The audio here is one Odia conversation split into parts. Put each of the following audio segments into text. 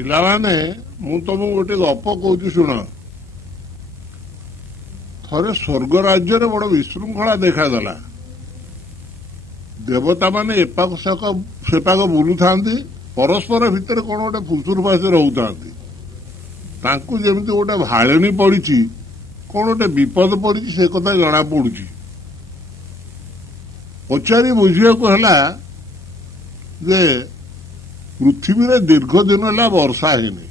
ପିଲାମାନେ ମୁଁ ତମକୁ ଗୋଟେ ଗପ କହୁଛି ଶୁଣ। ଥରେ ସ୍ୱର୍ଗ ରାଜ୍ୟରେ ବଡ ବିଶୃଙ୍ଖଳା ଦେଖାଦେଲା। ଦେବତା ମାନେ ଏପାକ ସେପାକ ବୁଲୁଥାନ୍ତି, ପରସ୍ପର ଭିତରେ କଣ ଗୋଟେ ଫୁସୁର ଫାସି ରହୁଥାନ୍ତି। ତାଙ୍କୁ ଯେମିତି ଗୋଟେ ଭାଳେଣି ପଡିଛି, କଣ ଗୋଟେ ବିପଦ ପଡିଛି ସେ କଥା ଜଣା ପଡୁଛି। ପଚାରି ବୁଝିବାକୁ ହେଲା ଯେ ପୃଥିବୀରେ ଦୀର୍ଘ ଦିନ ହେଲା ବର୍ଷା ହେଇନି,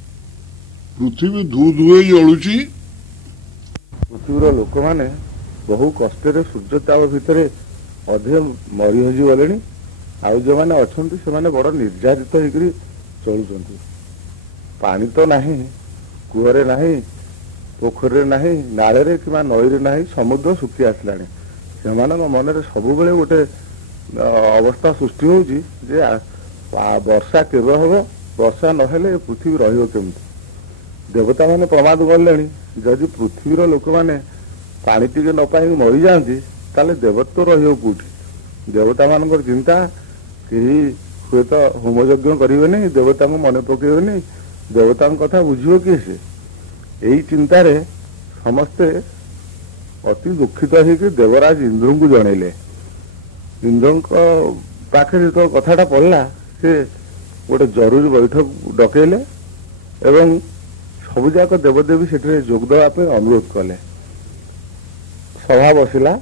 ପୃଥିବୀ ଧୁ ଧୁ ହେଇ ଜଳୁଛି। ପୃଥିବୀର ଲୋକମାନେ ବହୁ କଷ୍ଟରେ ସୂର୍ଯ୍ୟତାପ ଭିତରେ ଅଧିକ ମରି ହଜି ଗଲେଣି। ଆଉ ଯେଉଁମାନେ ଅଛନ୍ତି ସେମାନେ ବଡ ନିର୍ଯାତିତ ହେଇକରି ଚଳୁଛନ୍ତି। ପାଣି ତ ନାହିଁ, କୂଅରେ ନାହିଁ, ପୋଖରୀରେ ନାହିଁ, ନାଳରେ କିମ୍ବା ନଈରେ ନାହିଁ, ସମୁଦ୍ର ଶୁଖି ଆସିଲାଣି। ସେମାନଙ୍କ ମନରେ ସବୁବେଳେ ଗୋଟେ ଅବସ୍ଥା ସୃଷ୍ଟି ହଉଛି ଯେ ବର୍ଷା କେବେ ହବ, ବର୍ଷା ନହେଲେ ପୃଥିବୀ ରହିବ କେମିତି। ଦେବତାମାନେ ପ୍ରମାଦ ଗଲେଣି, ଯଦି ପୃଥିବୀର ଲୋକମାନେ ପାଣି ଟିକେ ନ ପାଇକି ମରିଯାଆନ୍ତି ତାହେଲେ ଦେବତ୍ୱ ରହିବ କୋଉଠି। ଦେବତାମାନଙ୍କର ଚିନ୍ତା, କେହି ହୁଏତ ହୋମଯଜ୍ଞ କରିବେନି, ଦେବତାଙ୍କୁ ମନେ ପକେଇବେନି, ଦେବତାଙ୍କ କଥା ବୁଝିବ କିଏ ସେ। ଏଇ ଚିନ୍ତାରେ ସମସ୍ତେ ଅତି ଦୁଃଖିତ ହେଇକି ଦେବରାଜ ଇନ୍ଦ୍ରଙ୍କୁ ଜଣେଇଲେ। ଇନ୍ଦ୍ରଙ୍କ ପାଖରେ ଯେତେବେଳେ କଥାଟା ପଡିଲା, ସେ ଗୋଟେ ଜରୁରୀ ବୈଠକ ଡକେଇଲେ ଏବଂ ସବୁଯାକ ଦେବଦେବୀ ସେଠାରେ ଯୋଗ ଦେବା ପାଇଁ ଅନୁରୋଧ କଲେ। ସଭା ବସିଲା,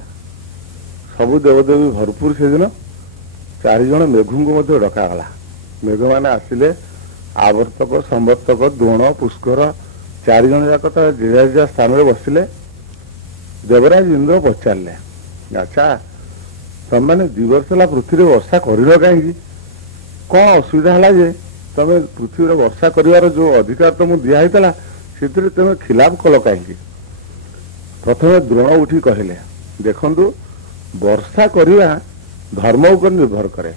ସବୁ ଦେବଦେବୀ ଭରପୁର। ସେଦିନ 4 ଜଣ ମେଘଙ୍କୁ ମଧ୍ୟ ଡକାଗଲା। ମେଘମାନେ ଆସିଲେ, ଆବର୍ତ୍ତକ, ସମ୍ବର୍ତ୍ତକ, ଦ୍ରୋଣ, ପୁଷ୍କର 4 ଜଣ ଯାକ ତ ଯେଝା ଯେଝା ସ୍ଥାନରେ ବସିଲେ। ଦେବରାଜ ଇନ୍ଦ୍ର ପଚାରିଲେ, ଆଚ୍ଛା ତମେମାନେ 2 ବର୍ଷ ହେଲା ପୃଥିବୀରେ ବର୍ଷା କରିନ କାହିଁକି? କଣ ଅସୁବିଧା ହେଲା ଯେ ତମେ ପୃଥିବୀରେ ବର୍ଷା କରିବାର ଯୋଉ ଅଧିକାର ତମକୁ ଦିଆହେଇଥିଲା ସେଥିରେ ତମେ ଖିଲାପ କଲ କାହିଁକି? ପ୍ରଥମେ ଦ୍ରୋଣ ଉଠି କହିଲେ, ଦେଖନ୍ତୁ ବର୍ଷା କରିବା ଧର୍ମ ଉପରେ ନିର୍ଭର କରେ।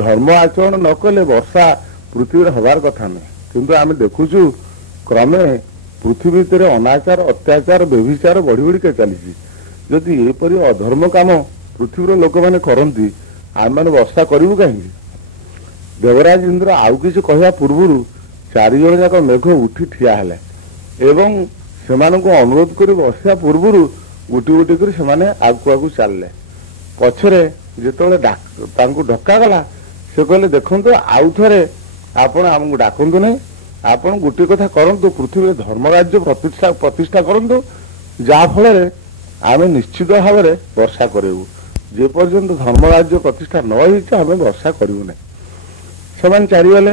ଧର୍ମ ଆଚରଣ ନ କଲେ ବର୍ଷା ପୃଥିବୀରେ ହବାର କଥା ନୁହେଁ। କିନ୍ତୁ ଆମେ ଦେଖୁଛୁ କ୍ରମେ ପୃଥିବୀ ଭିତରେ ଅନାଚାର, ଅତ୍ୟାଚାର, ବ୍ୟଭିଚାର ବଢି ବଢିକା ଚାଲିଛି। ଯଦି ଏପରି ଅଧର୍ମ କାମ ପୃଥିବୀର ଲୋକମାନେ କରନ୍ତି, ଆମେମାନେ ବର୍ଷା କରିବୁ କାହିଁକି? ଦେବରାଜ ଇନ୍ଦ୍ର ଆଉ କିଛି କହିବା ପୂର୍ବରୁ 4 ଜଣ ଯାକ ମେଘ ଉଠି ଠିଆ ହେଲେ ଏବଂ ସେମାନଙ୍କୁ ଅନୁରୋଧ କରି ବସିବା ପୂର୍ବରୁ ଗୋଟି ଗୋଟି କରି ସେମାନେ ଆଗକୁ ଆଗକୁ ଚାଲିଲେ। ପଛରେ ଯେତେବେଳେ ତାଙ୍କୁ ଡକାଗଲା, ସେ କହିଲେ, ଦେଖନ୍ତୁ ଆଉ ଥରେ ଆପଣ ଆମକୁ ଡାକନ୍ତୁ ନାହିଁ, ଆପଣ ଗୋଟିଏ କଥା କରନ୍ତୁ, ପୃଥିବୀରେ ଧର୍ମରାଜ୍ୟ ପ୍ରତିଷ୍ଠା କରନ୍ତୁ, ଯାହା ଫଳରେ ଆମେ ନିଶ୍ଚିତ ଭାବରେ ବର୍ଷା କରିବୁ। ଯେପର୍ଯ୍ୟନ୍ତ ଧର୍ମରାଜ୍ୟ ପ୍ରତିଷ୍ଠା ନ ହେଇଛି ଆମେ ବର୍ଷା କରିବୁ ନାହିଁ। ସେମାନେ ଚାଲିଗଲେ।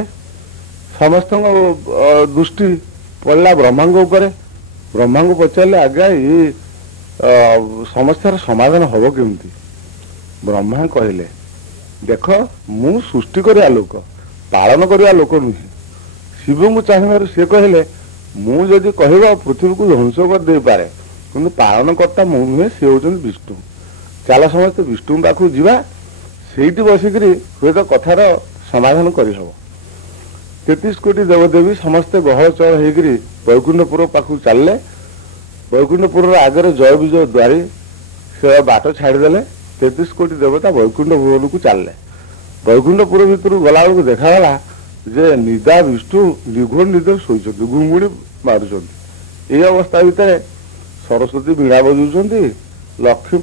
ସମସ୍ତଙ୍କ ଦୃଷ୍ଟି ପଡ଼ିଲା ବ୍ରହ୍ମାଙ୍କ ଉପରେ। ବ୍ରହ୍ମାଙ୍କୁ ପଚାରିଲେ, ଆଜ୍ଞା ଏ ସମସ୍ୟାର ସମାଧାନ ହବ କେମିତି? ବ୍ରହ୍ମା କହିଲେ, ଦେଖ ମୁଁ ସୃଷ୍ଟି କରିବା ଲୋକ, ପାଳନ କରିବା ଲୋକ ନୁହେଁ। ଶିବଙ୍କୁ ଚାହିଁବାରୁ ସେ କହିଲେ, ମୁଁ ଯଦି କହିବ ପୃଥିବୀକୁ ଧ୍ୱଂସ କରିଦେଇପାରେ, କିନ୍ତୁ ପାଳନକର୍ତ୍ତା ମୁଁ ନୁହେଁ, ସେ ହେଉଛନ୍ତି ବିଷ୍ଣୁ। ଚାଲ ସମସ୍ତେ ବିଷ୍ଣୁଙ୍କ ପାଖକୁ ଯିବା, ସେଇଠି ବସିକିରି ହୁଏତ କଥାର ସମାଧାନ କରିହବ। 33 କୋଟି ଦେବଦେବୀ ସମସ୍ତେ ଗହଳ ଚହଳ ହେଇକିରି ବୈକୁଣ୍ଠପୁର ପାଖକୁ ଚାଲିଲେ। ବୈକୁଣ୍ଠପୁରର ଆଗରେ ଜୟ ବିଜୟ ଦ୍ୱାରୀ ସେ ବାଟ ଛାଡ଼ିଦେଲେ। 33 କୋଟି ଦେବତା ବୈକୁଣ୍ଠ ଭୁବନକୁ ଚାଲିଲେ। ବୈକୁଣ୍ଠପୁର ଭିତରୁ ଗଲାବେଳକୁ ଦେଖାଗଲା ଯେ ନିଦା ବିଷ୍ଣୁ ନିଘୋଡ଼ ନିଦରେ ଶୋଇଛନ୍ତି, ଘୁଙ୍ଗୁଡ଼ି ମାରୁଛନ୍ତି। ଏଇ ଅବସ୍ଥା ଭିତରେ ସରସ୍ୱତୀ ବୀଣା ବଜାଉଛନ୍ତି, ଲକ୍ଷ୍ମୀ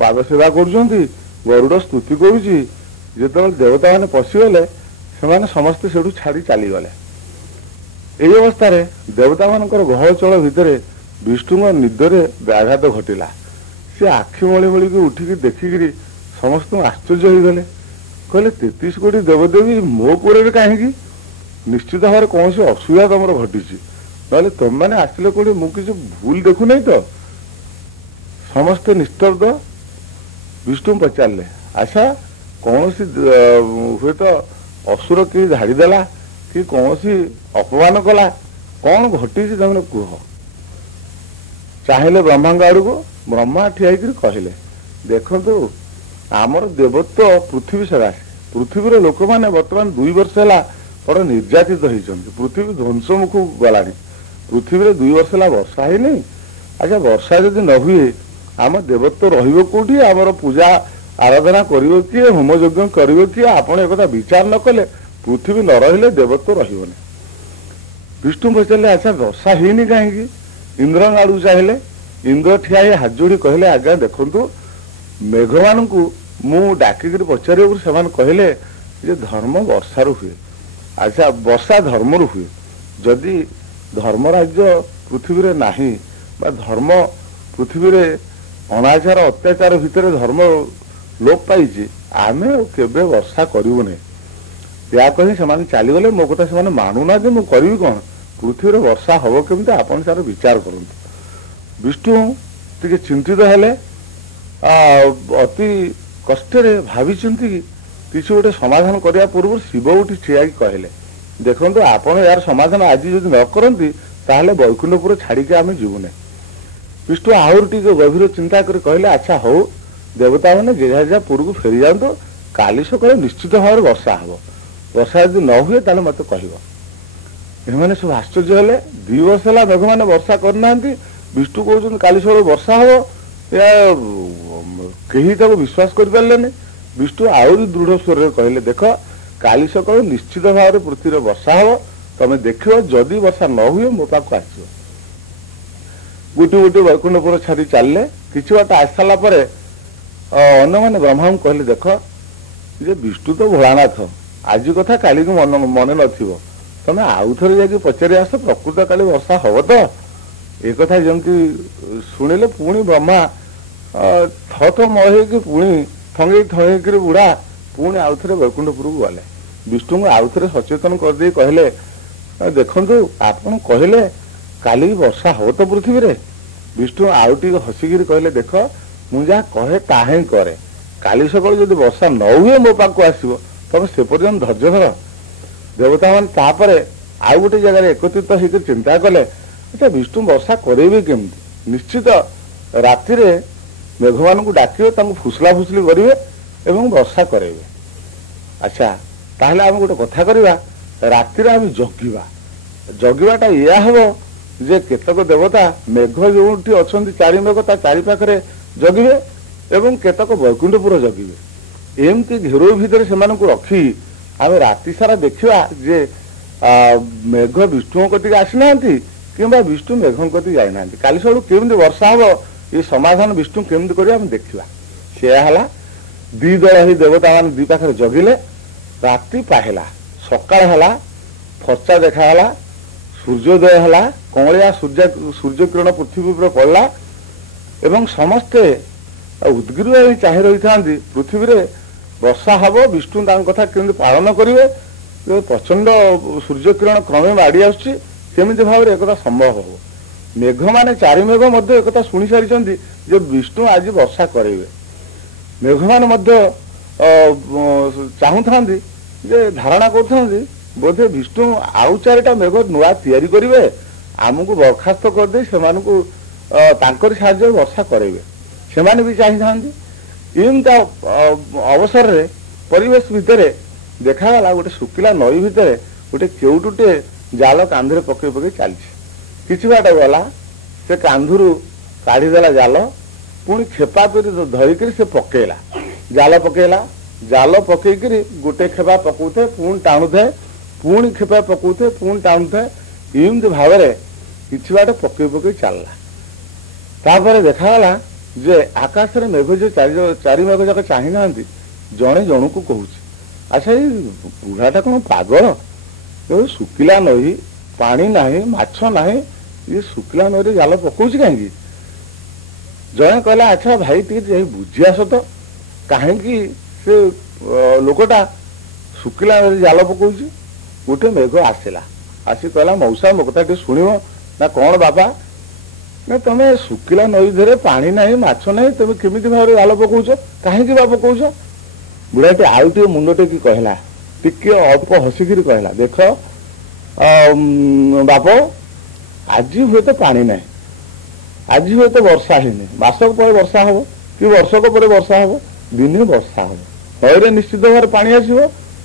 ପାଦ ସେବା କରୁଛନ୍ତି, ଗରୁଡ଼ ସ୍ତୁତି କରୁଛି। ଯେତେବେଳେ ଦେବତାମାନେ ପଶିଗଲେ, ସେମାନେ ସମସ୍ତେ ସେଠୁ ଛାଡ଼ି ଚାଲିଗଲେ। ଏହି ଅବସ୍ଥାରେ ଦେବତାମାନଙ୍କର ଗହଳ ଚହଳ ଭିତରେ ବିଷ୍ଣୁଙ୍କ ନିଦରେ ବ୍ୟାଘାତ ଘଟିଲା। ସେ ଆଖି ମଳି ମଳିକି ଉଠିକି ଦେଖିକିରି ସମସ୍ତଙ୍କୁ ଆଶ୍ଚର୍ଯ୍ୟ ହୋଇଗଲେ। କହିଲେ, 33 କୋଟି ଦେବଦେବୀ ମୋ କୋଳରେ କାହିଁକି? ନିଶ୍ଚିତ ଭାବରେ କୌଣସି ଅସୁବିଧା ତମର ଘଟିଛି, ନହେଲେ ତମମାନେ ଆସିଲେ କୋଉଠି ମୁଁ କିଛି ଭୁଲ ଦେଖୁନାହିଁ ତ? ସମସ୍ତେ ନିସ୍ତବ୍ଧ। ବିଷ୍ଣୁ ପଚାରିଲେ, ଆଚ୍ଛା କୌଣସି ହୁଏତ ଅସୁର କିଏ ଝାଡ଼ିଦେଲା କି କୌଣସି ଅପମାନ କଲା, କଣ ଘଟିଛି ତମେ କୁହ? ଚାହିଁଲେ ବ୍ରହ୍ମାଙ୍କ ଆଡକୁ। ବ୍ରହ୍ମା ଠିଆ ହେଇକରି କହିଲେ, ଦେଖନ୍ତୁ ଆମର ଦେବତ୍ୱ ପୃଥିବୀ ସକାଶେ। ପୃଥିବୀର ଲୋକମାନେ ବର୍ତ୍ତମାନ 2 ବର୍ଷ ହେଲା ବଡ ନିର୍ଯାତିତ ହେଇଛନ୍ତି। ପୃଥିବୀ ଧ୍ୱଂସମୁଖକୁ ଗଲାଣି। ପୃଥିବୀରେ 2 ବର୍ଷ ହେଲା ବର୍ଷା ହେଇନି। ଆଚ୍ଛା ବର୍ଷା ଯଦି ନ ହୁଏ ଆମ ଦେବତ୍ୱ ରହିବ କୋଉଠି? ଆମର ପୂଜା ଆରାଧନା କରିବ କିଏ? ହୋମଯଜ୍ଞ କରିବ କିଏ? ଆପଣ ଏକଥା ବିଚାର ନ କଲେ ପୃଥିବୀ ନ ରହିଲେ ଦେବତ୍ୱ ରହିବନି। ବିଷ୍ଣୁ ପଚାରିଲେ ଆଚ୍ଛା ବର୍ଷା ହେଇନି କାହିଁକି? ଇନ୍ଦ୍ରଙ୍କ ଆଡକୁ ଚାହିଁଲେ। ଇନ୍ଦ୍ର ଠିଆ ହେଇ ହାତ ଯୋଡି କହିଲେ ଆଜ୍ଞା ଦେଖନ୍ତୁ ମେଘମାନଙ୍କୁ ମୁଁ ଡାକିକିରି ପଚାରିବାକୁ ସେମାନେ କହିଲେ ଯେ ଧର୍ମ ବର୍ଷାରୁ ହୁଏ। ଆଚ୍ଛା ବର୍ଷା ଧର୍ମରୁ ହୁଏ। ଯଦି ଧର୍ମରାଜ୍ୟ ପୃଥିବୀରେ ନାହିଁ ବା ଧର୍ମ ପୃଥିବୀରେ ଅନାଚାର ଅତ୍ୟାଚାର ଭିତରେ ଧର୍ମ ଲୋପ ପାଇଛି ଆମେ କେବେ ବର୍ଷା କରିବୁ ନାହିଁ। ଏହା କହି ସେମାନେ ଚାଲିଗଲେ। ମୋ କଥା ସେମାନେ ମାନୁନାହାନ୍ତି, ମୁଁ କରିବି କଣ? ପୃଥିବୀରେ ବର୍ଷା ହବ କେମିତି ଆପଣ ତାର ବିଚାର କରନ୍ତୁ। ବିଷ୍ଣୁ ଟିକେ ଚିନ୍ତିତ ହେଲେ, ଅତି କଷ୍ଟରେ ଭାବିଛନ୍ତି କିଛି ଗୋଟେ ସମାଧାନ କରିବା ପୂର୍ବରୁ ଶିବ ଉଠି ଠିଆକି କହିଲେ ଦେଖନ୍ତୁ ଆପଣ ଏହାର ସମାଧାନ ଆଜି ଯଦି ନ କରନ୍ତି ତାହେଲେ ବୈକୁଣ୍ଠପୁର ଛାଡିକି ଆମେ ଯିବୁ ନାହିଁ। ବିଷ୍ଣୁ ଆହୁରି ଟିକେ ଗଭୀର ଚିନ୍ତା କରି କହିଲେ ଆଚ୍ଛା ହଉ ଦେବତାମାନେ ଯେଝା ଯେଝା ପୁରକୁ ଫେରିଯାଆନ୍ତୁ, କାଲି ସକାଳେ ନିଶ୍ଚିତ ଭାବରେ ବର୍ଷା ହବ। ବର୍ଷା ଯଦି ନ ହୁଏ ତାହେଲେ ମତେ କହିବ। ଏମାନେ ସବୁ ଆଶ୍ଚର୍ଯ୍ୟ ହେଲେ। 2 ବର୍ଷ ହେଲା ମେଘମାନେ ବର୍ଷା କରିନାହାନ୍ତି, ବିଷ୍ଣୁ କହୁଛନ୍ତି କାଲି ସକାଳେ ବର୍ଷା ହବ। କେହି ତାକୁ ବିଶ୍ୱାସ କରିପାରିଲେନି। ବିଷ୍ଣୁ ଆହୁରି ଦୃଢ ସ୍ୱରରେ କହିଲେ ଦେଖ କାଲି ସକାଳୁ ନିଶ୍ଚିତ ଭାବରେ ପୃଥିବୀରେ ବର୍ଷା ହବ, ତମେ ଦେଖିବ ଯଦି ବର୍ଷା ନ ହୁଏ ମୋ ପାଖକୁ ଆସିବ। ଗୋଟି ଗୋଟି ବୈକୁଣ୍ଠପୁର ଛାଡି ଚାଲିଲେ। କିଛି ବାଟ ଆସିସାରିଲା ପରେ ଅନ୍ୟମାନେ ବ୍ରହ୍ମାଙ୍କୁ କହିଲେ ଦେଖ ଯେ ବିଷ୍ଣୁ ତ ଭୋଳାନାଥ, ଆଜି କଥା କାଲିକୁ ମନେ ନଥିବ, ତମେ ଆଉ ଥରେ ଯାଇକି ପଚାରି ଆସ ପ୍ରକୃତ କାଲି ବର୍ଷା ହବ ତ? ଏ କଥା ଯେମିତି ଶୁଣିଲେ ପୁଣି ବ୍ରହ୍ମା ଥ ମହ ହେଇକି ପୁଣି ଥଙ୍ଗେଇକିରି ବୁଢା ପୁଣି ଆଉଥରେ ବୈକୁଣ୍ଠପୁରକୁ ଗଲେ। ବିଷ୍ଣୁଙ୍କୁ ଆଉଥରେ ସଚେତନ କରିଦେଇ କହିଲେ ଦେଖନ୍ତୁ ଆପଣ କହିଲେ କାଲି ବର୍ଷା ହବ ତ ପୃଥିବୀରେ? ବିଷ୍ଣୁ ଆଉ ଟିକେ ହସିକିରି କହିଲେ ଦେଖ ମୁଁ ଯାହା କହେ ତାହା ହିଁ କରେ। କାଲି ସକାଳୁ ଯଦି ବର୍ଷା ନ ହୁଏ ମୋ ପାଖକୁ ଆସିବ, ତମେ ସେ ପର୍ଯ୍ୟନ୍ତ ଧୈର୍ଯ୍ୟ ଧର। ଦେବତାମାନେ ତାପରେ ଆଉ ଗୋଟେ ଜାଗାରେ ଏକତ୍ରିତ ହେଇକି ଚିନ୍ତା କଲେ ଆଚ୍ଛା ବିଷ୍ଣୁ ବର୍ଷା କରେଇବେ କେମିତି? ନିଶ୍ଚିତ ରାତିରେ ମେଘମାନଙ୍କୁ ଡାକିବେ, ତାଙ୍କୁ ଫୁସଲା ଫୁସଲି କରିବେ ଏବଂ ବର୍ଷା କରେଇବେ। ଆଚ୍ଛା ତାହେଲେ ଆମେ ଗୋଟେ କଥା କରିବା, ରାତିରେ ଆମେ ଜଗିବା। ଜଗିବାଟା ଏଇଆ ହବ ଯେ କେତେକ ଦେବତା ମେଘ ଯୋଉଠି ଅଛନ୍ତି 4 ମେଘ ତା ଚାରି ପାଖରେ ଜଗିବେ ଏବଂ କେତେକ ବୈକୁଣ୍ଠପୁର ଜଗିବେ। ଏମିତି ଘେରୋଇ ଭିତରେ ସେମାନଙ୍କୁ ରଖି ଆମେ ରାତି ସାରା ଦେଖିବା ଯେ ମେଘ ବିଷ୍ଣୁଙ୍କ କତିକି ଆସିନାହାନ୍ତି କିମ୍ବା ବିଷ୍ଣୁ ମେଘଙ୍କ କତିକି ଯାଇନାହାନ୍ତି। କାଲି ସକାଳୁ କେମିତି ବର୍ଷା ହବ ଏ ସମାଧାନ ବିଷ୍ଣୁ କେମିତି କରିବା ଆମେ ଦେଖିବା। ସେୟା ହେଲା। 2 ଦଳ ହେଇ ଦେବତାମାନେ 2 ପାଖରେ ଜଗିଲେ। ରାତି ପାହିଲା, ସକାଳ ହେଲା, ଫର୍ଚ୍ଚା ଦେଖାଗଲା, ସୂର୍ଯ୍ୟୋଦୟ ହେଲା, କଅଁଳିଆ ସୂର୍ଯ୍ୟ କିରଣ ପୃଥିବୀ ଉପରେ ପଡିଲା ଏବଂ ସମସ୍ତେ ଉଦ୍ଗିର ହେଇ ଚାହିଁ ରହିଥାନ୍ତି ପୃଥିବୀରେ ବର୍ଷା ହବ, ବିଷ୍ଣୁ ତାଙ୍କ କଥା କେମିତି ପାଳନ କରିବେ। ପ୍ରଚଣ୍ଡ ସୂର୍ଯ୍ୟ କିରଣ କ୍ରମେ ମାଡି ଆସୁଛି, କେମିତି ଭାବରେ ଏକଥା ସମ୍ଭବ ହବ। ମେଘମାନେ 4 ମେଘ ମଧ୍ୟ ଏକଥା ଶୁଣି ସାରିଛନ୍ତି ଯେ ବିଷ୍ଣୁ ଆଜି ବର୍ଷା କରେଇବେ। ମେଘମାନେ ମଧ୍ୟ ଚାହୁଁଥାନ୍ତି ଯେ ଧାରଣା କରୁଥାନ୍ତି ବୋଧେ ବିଷ୍ଣୁ ଆଉ 4ଟା ମେଘ ନୂଆ ତିଆରି କରିବେ, ଆମକୁ ବରଖାସ୍ତ କରିଦେଇ ସେମାନଙ୍କୁ ତାଙ୍କରି ସାହାଯ୍ୟରେ ବର୍ଷା କରେଇବେ। ସେମାନେ ବି ଚାହିଁଥାନ୍ତି। ଏମିତି ଅବସରରେ ପରିବେଶ ଭିତରେ ଦେଖାଗଲା ଗୋଟେ ଶୁଖିଲା ନଈ ଭିତରେ ଗୋଟେ କେଉଟୁଟେ ଜାଲ କାନ୍ଧରେ ପକେଇ ପକେଇ ଚାଲିଛି। କିଛି ବାଟ ଗଲା, ସେ କାନ୍ଧରୁ କାଢିଦେଲା ଜାଲ, ପୁଣି ଖେପା କରି ଧରିକିରି ସେ ପକେଇଲା, ଜାଲ ପକେଇଲା। ଜାଲ ପକେଇକିରି ଗୋଟେ ଖେପା ପକଉଥାଏ ପୁଣି ଟାଣୁଥାଏ, ପୁଣି ଖେପା ପକଉଥାଏ ପୁଣି ଟାଣୁଥାଏ। ଏମିତି ଭାବରେ କିଛି ବାଟ ପକେଇ ପକେଇ ଚାଲିଲା। ତାପରେ ଦେଖାଗଲା ଯେ ଆକାଶରେ ମେଘ ଯେ 4 ମେଘ ଯାକ ଚାହିଁ ନାହାନ୍ତି, ଜଣେ ଜଣକୁ କହୁଛି ଆଚ୍ଛା ଏଇ ବୁଢାଟା କଣ ପାଗଳ? ଶୁଖିଲା ନଈ, ପାଣି ନାହିଁ, ମାଛ ନାହିଁ, ଇଏ ଶୁଖିଲା ନଈରେ ଜାଲ ପକଉଛି କାହିଁକି? ଜଣେ କହିଲା ଆଚ୍ଛା ଭାଇ ଟିକେ ଯାଇ ବୁଝି ଆସ ତ କାହିଁକି ସେ ଲୋକଟା ଶୁଖିଲା ନଈରେ ଜାଲ ପକଉଛି। ଗୋଟେ ମେଘ ଆସିଲା, ଆସି କହିଲା ମଉସା ମୋ କଥା ଟିକେ ଶୁଣିବ। ନା କଣ ବାପା? ନା ତମେ ଶୁଖିଲା ନଈ ଧରେ ପାଣି ନାହିଁ, ମାଛ ନାହିଁ, ତମେ କେମିତି ଭାବରେ ଜାଲ ପକଉଛ? କାହିଁକି ବା ପକଉଛ? ବୁଢାଟି ଆଉ ଟିକେ ମୁଣ୍ଡ ଟେକି କହିଲା, ଟିକେ ଅଳ୍ପ ହସିକିରି କହିଲା ଦେଖ ବାପ, ଆଜି ହୁଏତ ପାଣି ନାହିଁ, ଆଜି ହୁଏତ ବର୍ଷା ହେଇନି, ମାସକ ପରେ ବର୍ଷା ହବ କି ବର୍ଷକ ପରେ ବର୍ଷା ହବ, ଦିନେ ବର୍ଷା ହବ, ନଈରେ ନିଶ୍ଚିତ ଭାବରେ ପାଣି ଆସିବ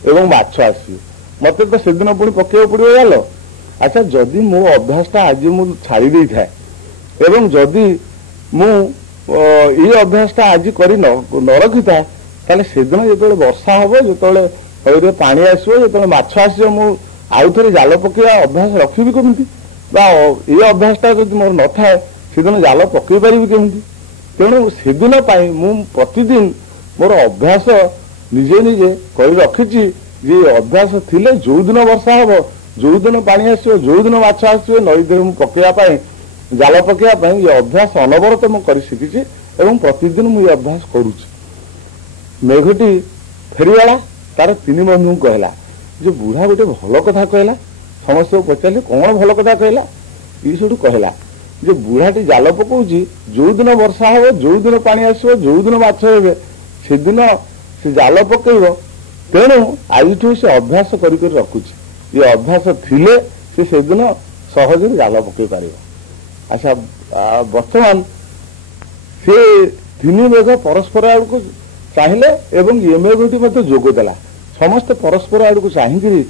ଏବଂ ମାଛ ଆସିବ। ମତେ ତ ସେଦିନ ପୁଣି ପକେଇବାକୁ ପଡିବ ଜାଲ। ଆଚ୍ଛା ଯଦି ମୋ ଅଭ୍ୟାସଟା ଆଜି ମୁଁ ଛାଡି ଦେଇଥାଏ ଏବଂ ଯଦି ମୁଁ ଏଇ ଅଭ୍ୟାସଟା ଆଜି କରି ନ ରଖିଥାଏ ତାହେଲେ ସେଦିନ ଯେତେବେଳେ ବର୍ଷା ହବ, ଯେତେବେଳେ ନଈରେ ପାଣି ଆସିବ, ଯେତେବେଳେ ମାଛ ଆସିବ, ମୁଁ ଆଉ ଥରେ ଜାଲ ପକେଇବା ଅଭ୍ୟାସ ରଖିବି କେମିତି, ବା ଏ ଅଭ୍ୟାସଟା ଯଦି ମୋର ନଥାଏ ସେଦିନ ଜାଲ ପକେଇ ପାରିବି କେମିତି। ତେଣୁ ସେଦିନ ପାଇଁ ମୁଁ ପ୍ରତିଦିନ ମୋର ଅଭ୍ୟାସ ନିଜେ ନିଜେ କରି ରଖିଛି ଯେ ଅଭ୍ୟାସ ଥିଲେ ଯୋଉଦିନ ବର୍ଷା ହବ, ଯୋଉଦିନ ପାଣି ଆସିବ, ଯୋଉଦିନ ମାଛ ଆସିବ ନଈ ଦେହରେ ମୁଁ ପକେଇବା ପାଇଁ, ଜାଲ ପକେଇବା ପାଇଁ ଏ ଅଭ୍ୟାସ ଅନବରତ ମୁଁ କରି ଶିଖିଛି ଏବଂ ପ୍ରତିଦିନ ମୁଁ ଏ ଅଭ୍ୟାସ କରୁଛି। ମେଘଟି ଫେରିଗଲା, ତାର ତିନି ବନ୍ଧୁଙ୍କୁ କହିଲା ଯେ ବୁଢା ଗୋଟେ ଭଲ କଥା କହିଲା। ସମସ୍ତଙ୍କୁ ପଚାରିଲେ କଣ ଭଲ କଥା କହିଲା? ଇଏ ସେଠୁ କହିଲା ଯେ ବୁଢାଟି ଜାଲ ପକଉଛି, ଯୋଉଦିନ ବର୍ଷା ହବ, ଯୋଉଦିନ ପାଣି ଆସିବ, ଯୋଉଦିନ ମାଛ ହେବେ ସେଦିନ ସେ ଜାଲ ପକେଇବ। ତେଣୁ ଆଜିଠୁ ସେ ଅଭ୍ୟାସ କରି ରଖୁଛି, ଏ ଅଭ୍ୟାସ ଥିଲେ ସେ ସେଦିନ ସହଜରେ ଜାଲ ପକେଇ ପାରିବ। ଆଚ୍ଛା, ବର୍ତ୍ତମାନ ସେ ତିନି ମେଘ ପରସ୍ପର ଆଡକୁ ଚାହିଁଲେ ଏବଂ ଏ ମେଘଟି ମଧ୍ୟ ଯୋଗ ଦେଲା। ସମସ୍ତେ ପରସ୍ପର ଆଡକୁ ଚାହିଁକିରି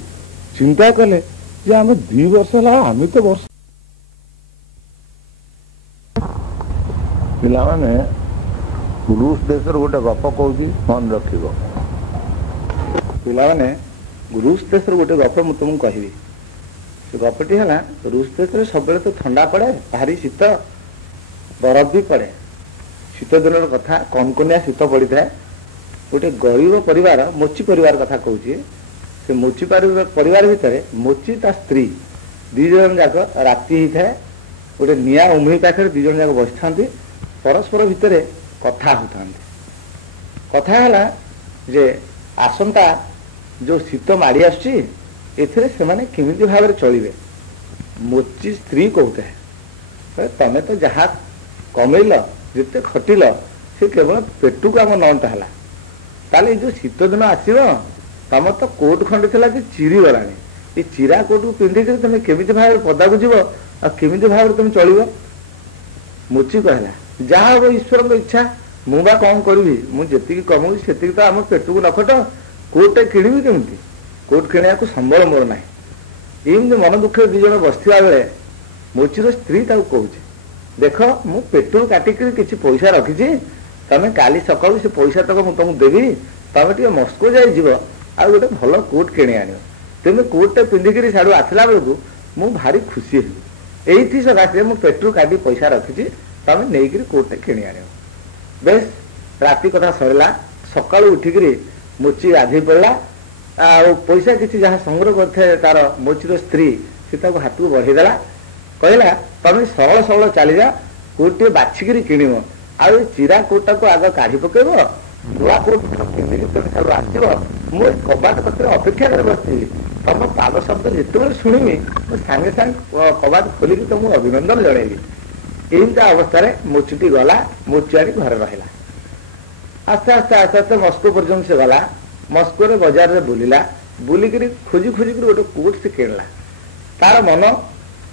ଚିନ୍ତା କଲେ ଯେ ଆମେ 2 ବର୍ଷ ହେଲା ଆମେ ତ ବର୍ଷ। ପିଲାମାନେ ରୁଷ ଦେଶର ଗୋଟେ ଗପ କହୁଛି, ମନେ ରଖିବ। ପିଲାମାନେ ରୁଷ ଦେଶର ଗୋଟେ ଗପ ମୁଁ ତୁମକୁ କହିବି। ସେ ଗପଟି ହେଲା, ରୁଷ ଦେଶରେ ସବୁବେଳେ ତ ଥଣ୍ଡା ପଡେ, ଭାରି ଶୀତ, ବରଫ ବି ପଡେ। ଶୀତ ଦିନର କଥା, କନକନିଆ ଶୀତ ପଡିଥାଏ। ଗୋଟେ ଗରିବ ପରିବାର, ମୋଚି ପରିବାର କଥା କହୁଛି। ସେ ମୋଚି ପରିବାର ଭିତରେ ମୋଚି ତା ସ୍ତ୍ରୀ 2 ଜଣ ଯାକ ରାତି ହେଇଥାଏ, ଗୋଟେ ନିଆଁ ଉମୁହି ପାଖରେ 2 ଜଣ ଯାକ ବସିଥାନ୍ତି, ପରସ୍ପର ଭିତରେ କଥା ହଉଥାନ୍ତି। କଥା ହେଲା ଯେ ଆସନ୍ତା ଯୋଉ ଶୀତ ମାଡ଼ି ଆସୁଛି ଏଥିରେ ସେମାନେ କେମିତି ଭାବରେ ଚଳିବେ। ମୋଚି ସ୍ତ୍ରୀ କହୁଥାଏ, ତମେ ତ ଯାହା କମେଇଲ, ଯେତେ ଖଟିଲ, ସେ କେବଳ ପେଟକୁ ଆମ ନଅଣ୍ଟା ହେଲା। ତାହେଲେ ଏଇ ଯୋଉ ଶୀତ ଦିନ ଆସିବ, ତମର ତ କୋଟ ଖଣ୍ଡେ ଥିଲା ଯେ ଚିରି ଗଲାଣି, ଏ ଚିରା କୋଟକୁ ପିନ୍ଧିକିରି ତମେ କେମିତି ଭାବରେ ପଦାକୁ ଯିବ ଆଉ କେମିତି ଭାବରେ ତମେ ଚଳିବ? ମୋଚି କହିଲା, ଯାହା ହବ ଈଶ୍ୱରଙ୍କ ଇଚ୍ଛା, ମୁଁ ବା କଣ କରିବି, ମୁଁ ଯେତିକି କମଉଛି ସେତିକି ତ ଆମ ପେଟକୁ ନ ଖଟ, କୋଟଟେ କିଣିବି କେମିତି? କୋଟ କିଣିବାକୁ ସମ୍ବଳ ମୋର ନାହିଁ। ଏମିତି ମନ ଦୁଃଖରେ 2 ଜଣ ବସିଥିବା ବେଳେ ମୋଚିର ସ୍ତ୍ରୀ ତାକୁ କହୁଛି, ଦେଖ ମୁଁ ପେଟରୁ କାଟିକିରି କିଛି ପଇସା ରଖିଛି, ତମେ କାଲି ସକାଳୁ ସେ ପଇସା ତକ ମୁଁ ତମକୁ ଦେବି, ତମେ ଟିକେ ମସ୍କୋ ଯାଇଯିବ ଆଉ ଗୋଟେ ଭଲ କୋଟ କିଣି ଆଣିବ। ତେମେ କୋଟଟେ ପିନ୍ଧିକିରି ସାଡୁ ଆସିଲା ବେଳକୁ ମୁଁ ଭାରି ଖୁସି ହେବି। ଏଇଥି ସକାଶେ ମୁଁ ପେଟରୁ କାଟି ପଇସା ରଖିଛି, ତମେ ନେଇକିରି କୋଟଟେ କିଣି ଆଣିବ। ବେଶ, ରାତି କଥା ସରିଲା। ସକାଳୁ ଉଠିକିରି ମୋଚି ଗାଧେଇ ପଡିଲା, ଆଉ ପଇସା କିଛି ଯାହା ସଂଗ୍ରହ କରିଥାଏ ତାର ମୋଚିର ସ୍ତ୍ରୀ, ସେ ତାକୁ ହାତକୁ ବଢେଇଦେଲା, କହିଲା ତମେ ସରଳ ସରଳ ଚାଲିଯା, କୋଟଟିଏ ବାଛିକିରି କିଣିବ, ଆଉ ଏ ଚିରା କୋଟଟାକୁ ଆଗ କାଢି ପକେଇବ, ନୂଆ କୋଟ ପିନ୍ଧିକି ତମେ ସାଡୁ ଆସିବ, ମୁଁ କବାଟ ପାଖରେ ଅପେକ୍ଷା କରି ବସିଥିଲି, ତମ ପାଦ ଶବ୍ଦ ଯେତେବେଳେ ଶୁଣିବି ମୁଁ ସାଙ୍ଗେ ସାଙ୍ଗେ କବାଟ ଖୋଲିକି ତମକୁ ଅଭିନନ୍ଦନ ଜଣେଇବି। ଏମିତି ଅବସ୍ଥାରେ ମୋଚିଟି ଗଲା, ମୋଚି ଆଣି ଘରେ ରହିଲା। ଆସ୍ତେ ଆସ୍ତେ ଆସ୍ତେ ଆସ୍ତେ ମସ୍କୋ ପର୍ଯ୍ୟନ୍ତ ସେ ଗଲା। ମସ୍କୋରେ ବଜାରରେ ବୁଲିଲା, ବୁଲିକିରି ଖୋଜି ଖୋଜିକିରି ଗୋଟେ କୋଟ ସେ କିଣିଲା। ତାର ମନ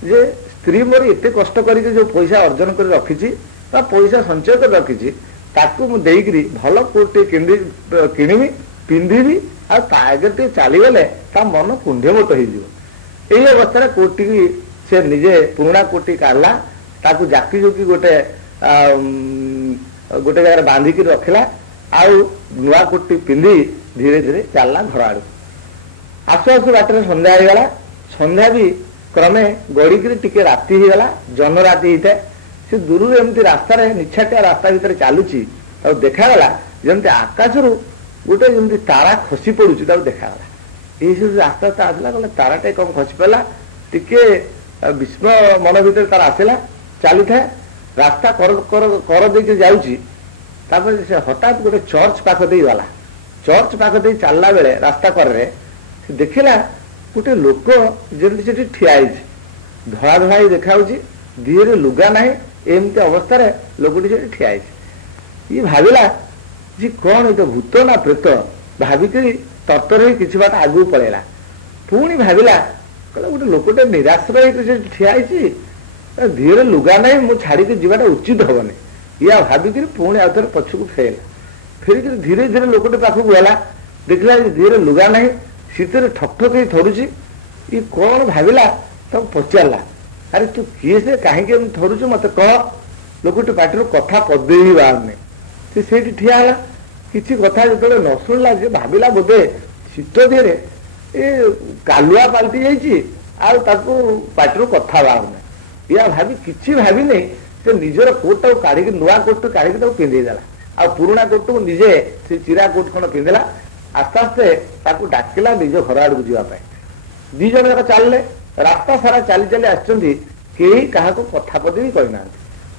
ଯେ ସ୍ତ୍ରୀ ମୋର ଏତେ କଷ୍ଟ କରିକି ଯୋଉ ପଇସା ଅର୍ଜନ କରି ରଖିଛି ବା ପଇସା ସଞ୍ଚୟ କରି ରଖିଛି, ତାକୁ ମୁଁ ଦେଇକିରି ଭଲ କୋଟଟେ କିଣିବି, ପିନ୍ଧିବି, ଆଉ ତା ଆଗରେ ଟିକେ ଚାଲିଗଲେ ତା ମନ କୁଣ୍ଢେମୋଟ ହେଇଯିବ। ଏଇ ଅବସ୍ଥାରେ କୋଟଟିକି ସେ ନିଜେ ପୁରୁଣା କୋଟଟି କାଢିଲା, ତାକୁ ଜାକି ଜୁକି ଗୋଟେ ଜାଗାରେ ବାନ୍ଧିକି ରଖିଲା, ଆଉ ନୂଆ କୋଟଟି ପିନ୍ଧି ଧୀରେ ଧୀରେ ଚାଲିଲା ଘର ଆଡକୁ। ଆସୁ ଆସୁ ବାଟରେ ସନ୍ଧ୍ୟା ହେଇଗଲା। ସନ୍ଧ୍ୟା ବି କ୍ରମେ ଗଡିକିରି ଟିକେ ରାତି ହେଇଗଲା, ଜହ୍ନ ରାତି ହେଇଥାଏ। ସେ ଦୂରରୁ ଏମିତି ରାସ୍ତାରେ ନିଛାଟିଆ ରାସ୍ତା ଭିତରେ ଚାଲୁଛି, ଆଉ ଦେଖାଗଲା ଯେମିତି ଆକାଶରୁ ଗୋଟେ ଯେମିତି ତାରା ଖସି ପଡୁଛି, ତାକୁ ଦେଖାଗଲା। ଏଇ ସବୁ ରାସ୍ତା ଆସିଲା, କହିଲେ ତାରାଟେ କଣ ଖସି ପଡିଲା, ଟିକେ ବିସ୍ମୟ ମନ ଭିତରେ ତାର ଆସିଲା। ଚାଲିଥାଏ, ରାସ୍ତା କର ଦେଇକି ଯାଉଛି, ତାପରେ ସେ ହଠାତ୍ ଗୋଟେ ଚର୍ଚ୍ଚ ପାଖ ଦେଇ ଗଲା। ଚର୍ଚ୍ଚ ପାଖ ଦେଇ ଚାଲିଲା ବେଳେ ରାସ୍ତା କରରେ ସେ ଦେଖିଲା ଗୋଟେ ଲୋକ ଯେମିତି ସେଠି ଠିଆ ହେଇଛି, ଧଳା ଧଳା ହେଇ ଦେଖାଯାଉଛି, ଦିହରେ ଲୁଗା ନାହିଁ, ଏମିତି ଅବସ୍ଥାରେ ଲୋକଟି ସେଠି ଠିଆ ହେଇଛି। ଇଏ ଭାବିଲା ଯେ କଣ ଏଇଟା ଭୂତ ନା ପ୍ରେତ, ଭାବିକିରି ତରତର ହେଇ କିଛି ବାଟ ଆଗକୁ ପଳେଇଲା। ପୁଣି ଭାବିଲା, କହିଲା ଗୋଟେ ଲୋକଟେ ନିରାଶ୍ରୟ ହେଇକି ସେଠି ଠିଆ ହେଇଛି, ଦିହରେ ଲୁଗା ନାହିଁ, ମୁଁ ଛାଡିକି ଯିବାଟା ଉଚିତ ହବନି। ଇଆ ଭାବିକିରି ପୁଣି ଆଉ ଥରେ ପଛକୁ ଫେରିଲା। ଫେରିକିରି ଧୀରେ ଧୀରେ ଲୋକଟି ପାଖକୁ ଗଲା, ଦେଖିଲା ଦିହରେ ଲୁଗା ନାହିଁ, ଶୀତରେ ଠକ୍ ଠକ୍ ହେଇ ଥରୁଛି। ଇଏ କଣ ଭାବିଲା, ତାକୁ ପଚାରିଲା, ଆରେ ତୁ କିଏ ସେ, କାହିଁକି ଏମିତି ଥରୁଛୁ ମତେ କହ। ଲୋକଟି ପାଟିରୁ କଥା ପଦେ ବି ବାହାରୁନି। ସେ ସେଇଠି ଠିଆ ହେଲା, କିଛି କଥା ଯେତେବେଳେ ନ ଶୁଣିଲା, ସେ ଭାବିଲା ବୋଧେ ଶୀତ ଦିହରେ ଏ କାଲୁଆ ପାଲଟି ଯାଇଛି ଆଉ ତାକୁ ପାଟିରୁ କଥା ବାହାରୁନାହିଁ। ଏହା ଭାବି କିଛି ଭାବିନି ସେ ନିଜର କୋଟଟାକୁ କାଢିକି ନୂଆ କୋଟକୁ କାଢିକି ତାକୁ ପିନ୍ଧେଇ ଦେଲା ଆଉ ପୁରୁଣା କୋଟକୁ ନିଜେ ସେ ଚିରା କୋଟ ଖଣ୍ଡ ପିନ୍ଧିଲା। ଆସ୍ତେ ଆସ୍ତେ ତାକୁ ଡାକିଲା ନିଜ ଘର ଆଡକୁ ଯିବା ପାଇଁ। ଦି ଜଣ ଯାକ ଚାଲିଲେ। ରାସ୍ତା ସାରା ଚାଲି ଚାଲି ଆସିଛନ୍ତି, କେହି କାହାକୁ କଥା ପଦେ ବି କହିନାହାନ୍ତି,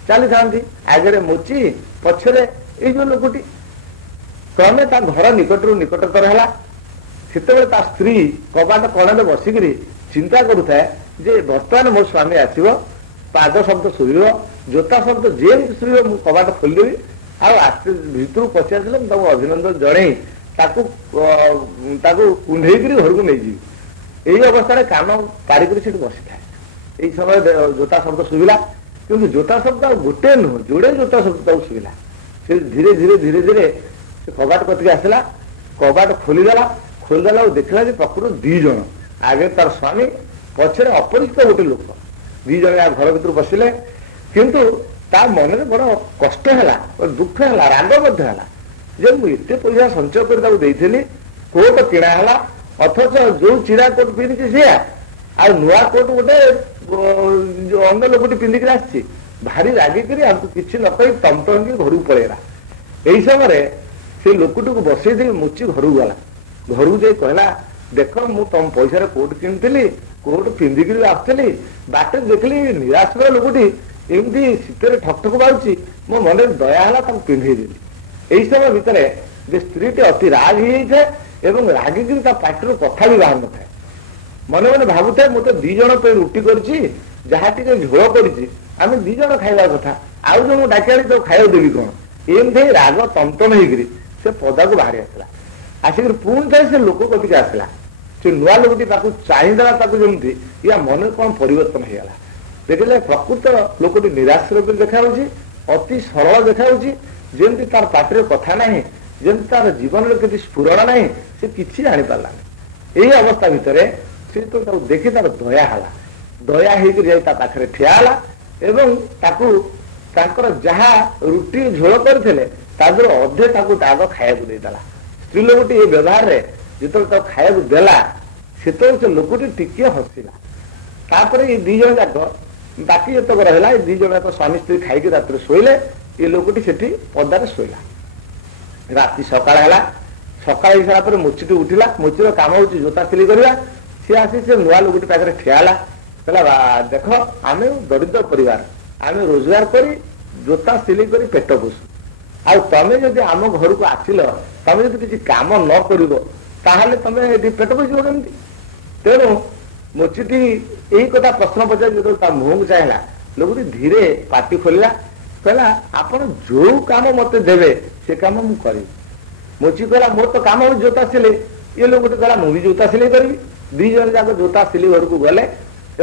ଚାଲିଥାନ୍ତି। ଆଗରେ ମୋଚି, ପଛରେ ଏଇ ଯୋଉ ଲୋକଟି। କ୍ରମେ ତା ଘର ନିକଟରୁ ନିକଟତର ହେଲା। ସେତେବେଳେ ତା ସ୍ତ୍ରୀ କବାଟ କଣରେ ବସିକିରି ଚିନ୍ତା କରୁଥାଏ ଯେ ବର୍ତ୍ତମାନ ମୋ ସ୍ୱାମୀ ଆସିବ, ପାଦ ଶବ୍ଦ ଶୁଭିବ, ଜୋତା ଶବ୍ଦ ଯେମିତି ଶୁଭିବ ମୁଁ କବାଟ ଖୋଲିଦେବି ଆଉ ଭିତରକୁ ପଶି ଆସିଲେ ମୁଁ ତାକୁ ଅଭିନନ୍ଦନ ଜଣେଇ ତାକୁ କୁଣ୍ଢେଇକିରି ଘରକୁ ନେଇଯିବି। ଏଇ ଅବସ୍ଥାରେ କାନ କାଢିକରି ସେଠି ବସିଥାଏ। ଏଇ ସମୟରେ ଜୋତା ଶବ୍ଦ ଶୁଭିଲା, କିନ୍ତୁ ଜୋତା ଶବ୍ଦ ଆଉ ଗୋଟେ ନୁହଁ, ଯୋଡ଼େ ଜୋତା ଶବ୍ଦ ତାକୁ ଶୁଭିଲା। ସେ ଧୀରେ ଧୀରେ ଧୀରେ ଧୀରେ ସେ କବାଟ କତିକି ଆସିଲା, କବାଟ ଖୋଲିଦେଲା ଆଉ ଦେଖିଲା ଯେ ପ୍ରକୃତ ଦି ଜଣ, ଆଗରେ ତାର ସ୍ୱାମୀ, ପଛରେ ଅପରିଚିତ ଗୋଟେ ଲୋକ। ଦି ଜଣ ଘର ଭିତରୁ ବସିଲେ। କିନ୍ତୁ ତା ମନରେ ବଡ କଷ୍ଟ ହେଲା, ଦୁଃଖ ହେଲା, ରାଗ ମଧ୍ୟ ହେଲା ଯେ ମୁଁ ଏତେ ପଇସା ସଞ୍ଚୟ କରି ତାକୁ ଦେଇଥିଲି, କୋଟ କିଣା ହେଲା, ଅଥଚ ଯୋଉ ଚିରା କୋଟ ପିନ୍ଧିଛି ସେଇଆ ଆଉ ନୂଆ କୋଟ ଗୋଟେ ଅନ୍ୟ ଲୋକଟି ପିନ୍ଧିକି ଆସିଛି। ଭାରି ରାଗିକିରି ଆମକୁ କିଛି ନ କହି ତମତମକି ଘରକୁ ପଳେଇଲା। ଏଇ ସମୟରେ ସେ ଲୋକଟିକୁ ବସେଇ ଦେଇ ମୁଚି ଘରକୁ ଗଲା। ଘରକୁ ଯାଇ କହିଲା, ଦେଖ ମୁଁ ତମ ପଇସାରେ କୋଟ କିଣିଥିଲି, କୋଟ ପିନ୍ଧିକିରି ଆସୁଥିଲି, ବାଟରେ ଦେଖିଲି ନିରାଶ୍ରୟ ଲୋକଟି ଏମିତି ଶୀତରେ ଠକଠକ ପାଉଛି, ମୋ ମନରେ ଦୟା ହେଲା, ତାକୁ ପିନ୍ଧେଇ ଦେଲି। ଏଇ ସମୟ ଭିତରେ ଯେ ସ୍ତ୍ରୀଟି ଅତି ରାଗ ହେଇଯାଇଥାଏ ଏବଂ ରାଗିକିରି ତା ପାଟିରୁ କଥା ବି ବାହାରୁ ନଥାଏ। ମନେ ମନେ ଭାବୁଥାଏ ମୁଁ ତ ଦି ଜଣ ପାଇଁ ରୁଟି କରିଛି, ଯାହା ଟିକେ ଝୋଳ କରିଛି ଆମେ ଦି ଜଣ ଖାଇବା କଥା, ଆଉ ଜଣକୁ ଡାକି ଆଣି ତାକୁ ଖାଇବାକୁ ଦେବି କଣ? ଏମିତି ରାଗ ତମତମ ହେଇକିରି ସେ ପଦାକୁ ବାହାରି ଆସିଲା। ଆସିକିରି ପୁଣି ଥରେ ସେ ଲୋକ କତିକି ଆସିଲା। ସେ ନୂଆ ଲୋକଟି ତାକୁ ଚାହିଁଦେଲା, ତାକୁ ଯେମିତି ୟା ମନରେ କଣ ପରିବର୍ତ୍ତନ ହେଇଗଲା। ଦେଖିଲେ ପ୍ରକୃତ ଲୋକଟି ନିରାଶ୍ରୟ କରି ଦେଖାଯାଉଛି, ଅତି ସରଳ ଦେଖାଯାଉଛି, ଯେମିତି ତାର ପାଟିରେ କଥା ନାହିଁ, ଯେମିତି ତାର ଜୀବନରେ କିଛି ସ୍ଫୁରଣ ନାହିଁ, ସେ କିଛି ଜାଣିପାରିଲାନି। ଏଇ ଅବସ୍ଥା ଭିତରେ ସେ ତ ତାକୁ ଦେଖି ତାର ଦୟା ହେଲା, ଦୟା ହେଇକି ଯାଇ ତା ପାଖରେ ଠିଆ ହେଲା ଏବଂ ତାକୁ ତାଙ୍କର ଯାହା ରୁଟି ଝୋଳ କରିଥିଲେ ତା ଦେହରୁ ଅଧେ ତାକୁ ଆଗ ଖାଇବାକୁ ଦେଇଦେଲା। ସ୍ତ୍ରୀ ଲୋକଟି ଏ ବ୍ୟବହାରରେ ଯେତେବେଳେ ତାକୁ ଖାଇବାକୁ ଦେଲା ସେତେବେଳେ ସେ ଲୋକଟି ଟିକିଏ ହସିଲା। ତାପରେ ଏଇ ଦି ଜଣ ଯାକ ବାକି ଯେତକ ରହିଲା, ଏ ଦି ଜଣ ଯାକ ସ୍ୱାମୀ ସ୍ତ୍ରୀ ଖାଇକି ରାତିରେ ଶୋଇଲେ। ଏ ଲୋକଟି ସେଠି ପଦାରେ ଶୋଇଲା। ରାତି ସକାଳ ହେଲା। ସକାଳ ହେଇସାରିଲା ପରେ ମୁଚିଟି ଉଠିଲା। ମୁଚିର କାମ ହଉଛି ଜୋତା ସିଲେଇ କରିବା। ସିଏ ଆସି ସେ ନୂଆ ଲୋକଟି ପାଖରେ ଠିଆ ହେଲା, କହିଲା ଦେଖ ଆମେ ଦରିଦ୍ର ପରିବାର, ଆମେ ରୋଜଗାର କରି ଜୋତା ସିଲେଇ କରି ପେଟ ପୋଷୁ, ଆଉ ତମେ ଯଦି ଆମ ଘରକୁ ଆସିଲ, ତମେ ଯଦି କିଛି କାମ ନ କରିବ ତାହେଲେ ତମେ ଏଠି ପେଟ ପୋଷିବ କେମିତି? ତେଣୁ ମୁଚିଟି ଏଇ କଥା ପ୍ରଶ୍ନ ପଚାରି ଯେତେବେଳେ ତା ମୁହଁକୁ ଚାହିଁଲା, ଲୋକଟି ଧୀରେ ପାଟି ଖୋଲିଲା, କହିଲା ଆପଣ ଯୋଉ କାମ ମତେ ଦେବେ ସେ କାମ ମୁଁ କରିବି। ମୁଚି କହିଲା ମୋର ତ କାମ ହଉଛି ଜୋତା ସିଲେଇ। ଏ ଲୋକଟି କହିଲା ମୁଁ ବି ଜୋତା ସିଲେଇ କରିବି। ଦି ଜଣ ଯାକ ଜୋତା ସିଲେଇ ଘରକୁ ଗଲେ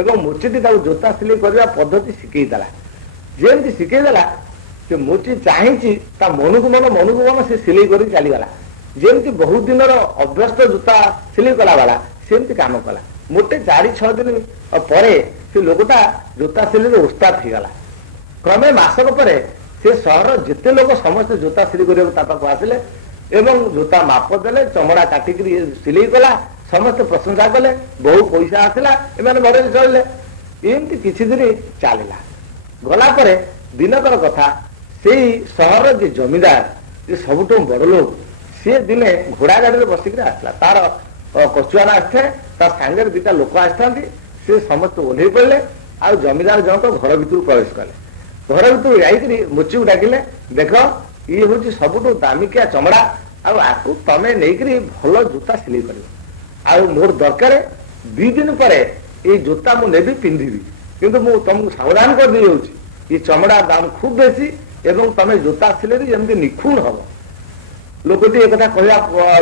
ଏବଂ ମୁଚିଟି ତାକୁ ଜୋତା ସିଲେଇ କରିବା ପଦ୍ଧତି ଶିଖେଇ ଦେଲା। ଯେମିତି ଶିଖେଇ ଦେଲା ସେ ମୁଚି ଚାହିଁଛି ତା ମନକୁ ମନ ସେ ସିଲେଇ କରି ଚାଲିଗଲା। ଯେମିତି ବହୁତ ଦିନର ଅଭ୍ୟସ୍ତ ଜୋତା ସିଲେଇ କଲା ବାଲା ସେମିତି କାମ କଲା। ମୋଟେ 4-6 ଦିନ ପରେ ସେ ଲୋକଟା ଜୋତା ସିଲେଇରେ ଉସ୍ତାଦ ହେଇଗଲା। କ୍ରମେ ମାସକ ପରେ ସେ ସହର ଯେତେ ଲୋକ ସମସ୍ତେ ଜୋତା ସିଲେଇ କରିବାକୁ ତା ପାଖକୁ ଆସିଲେ ଏବଂ ଜୋତା ମାପ ଦେଲେ, ଚମଡା କାଟିକିରି ସିଲେଇ କଲା, ସମସ୍ତେ ପ୍ରଶଂସା କଲେ, ବହୁ ପଇସା ଆସିଲା, ଏମାନେ ଘରେ ଚଳିଲେ। ଏମିତି କିଛି ଦିନ ଚାଲିଲା। ଗଲା ପରେ ଦିନକର କଥା, ସେଇ ସହରର ଯେ ଜମିଦାର, ଯେ ସବୁଠୁ ବଡ ଲୋକ, ସିଏ ଦିନେ ଘୋଡା ଗାଡିରେ ବସିକିରି ଆସିଲା। ତାର କଚୁଆନା ଆସିଥାଏ, ତା ସାଙ୍ଗରେ 2ଟା ଲୋକ ଆସିଥାନ୍ତି। ସେ ସମସ୍ତେ ଓହ୍ଲେଇ ପଡିଲେ ଆଉ ଜମିଦାର ଜଣକ ଘର ଭିତରକୁ ପ୍ରବେଶ କଲେ। ଘର ଭିତରକୁ ଯାଇକିରି ମୁଚିକୁ ଡାକିଲେ, ଦେଖ ଇଏ ହଉଛି ସବୁଠୁ ଦାମିକିଆ ଚମଡା, ଆଉ ଆକୁ ତମେ ନେଇକିରି ଭଲ ଜୋତା ସିଲେଇ କରିବ, ଆଉ ମୋର ଦରକାର 2 ଦିନ ପରେ ଏଇ ଜୋତା ମୁଁ ନେବି ପିନ୍ଧିବି, କିନ୍ତୁ ମୁଁ ତମକୁ ସାବଧାନ କରିଦେଇଯାଉଛି ଏ ଚମଡା ଦାମ ଖୁବ ବେଶୀ ଏବଂ ତମେ ଜୋତା ସିଲେଇ ଯେମିତି ନିଖୁଣ ହବ। ଲୋକଟି ଏକଥା କହିବା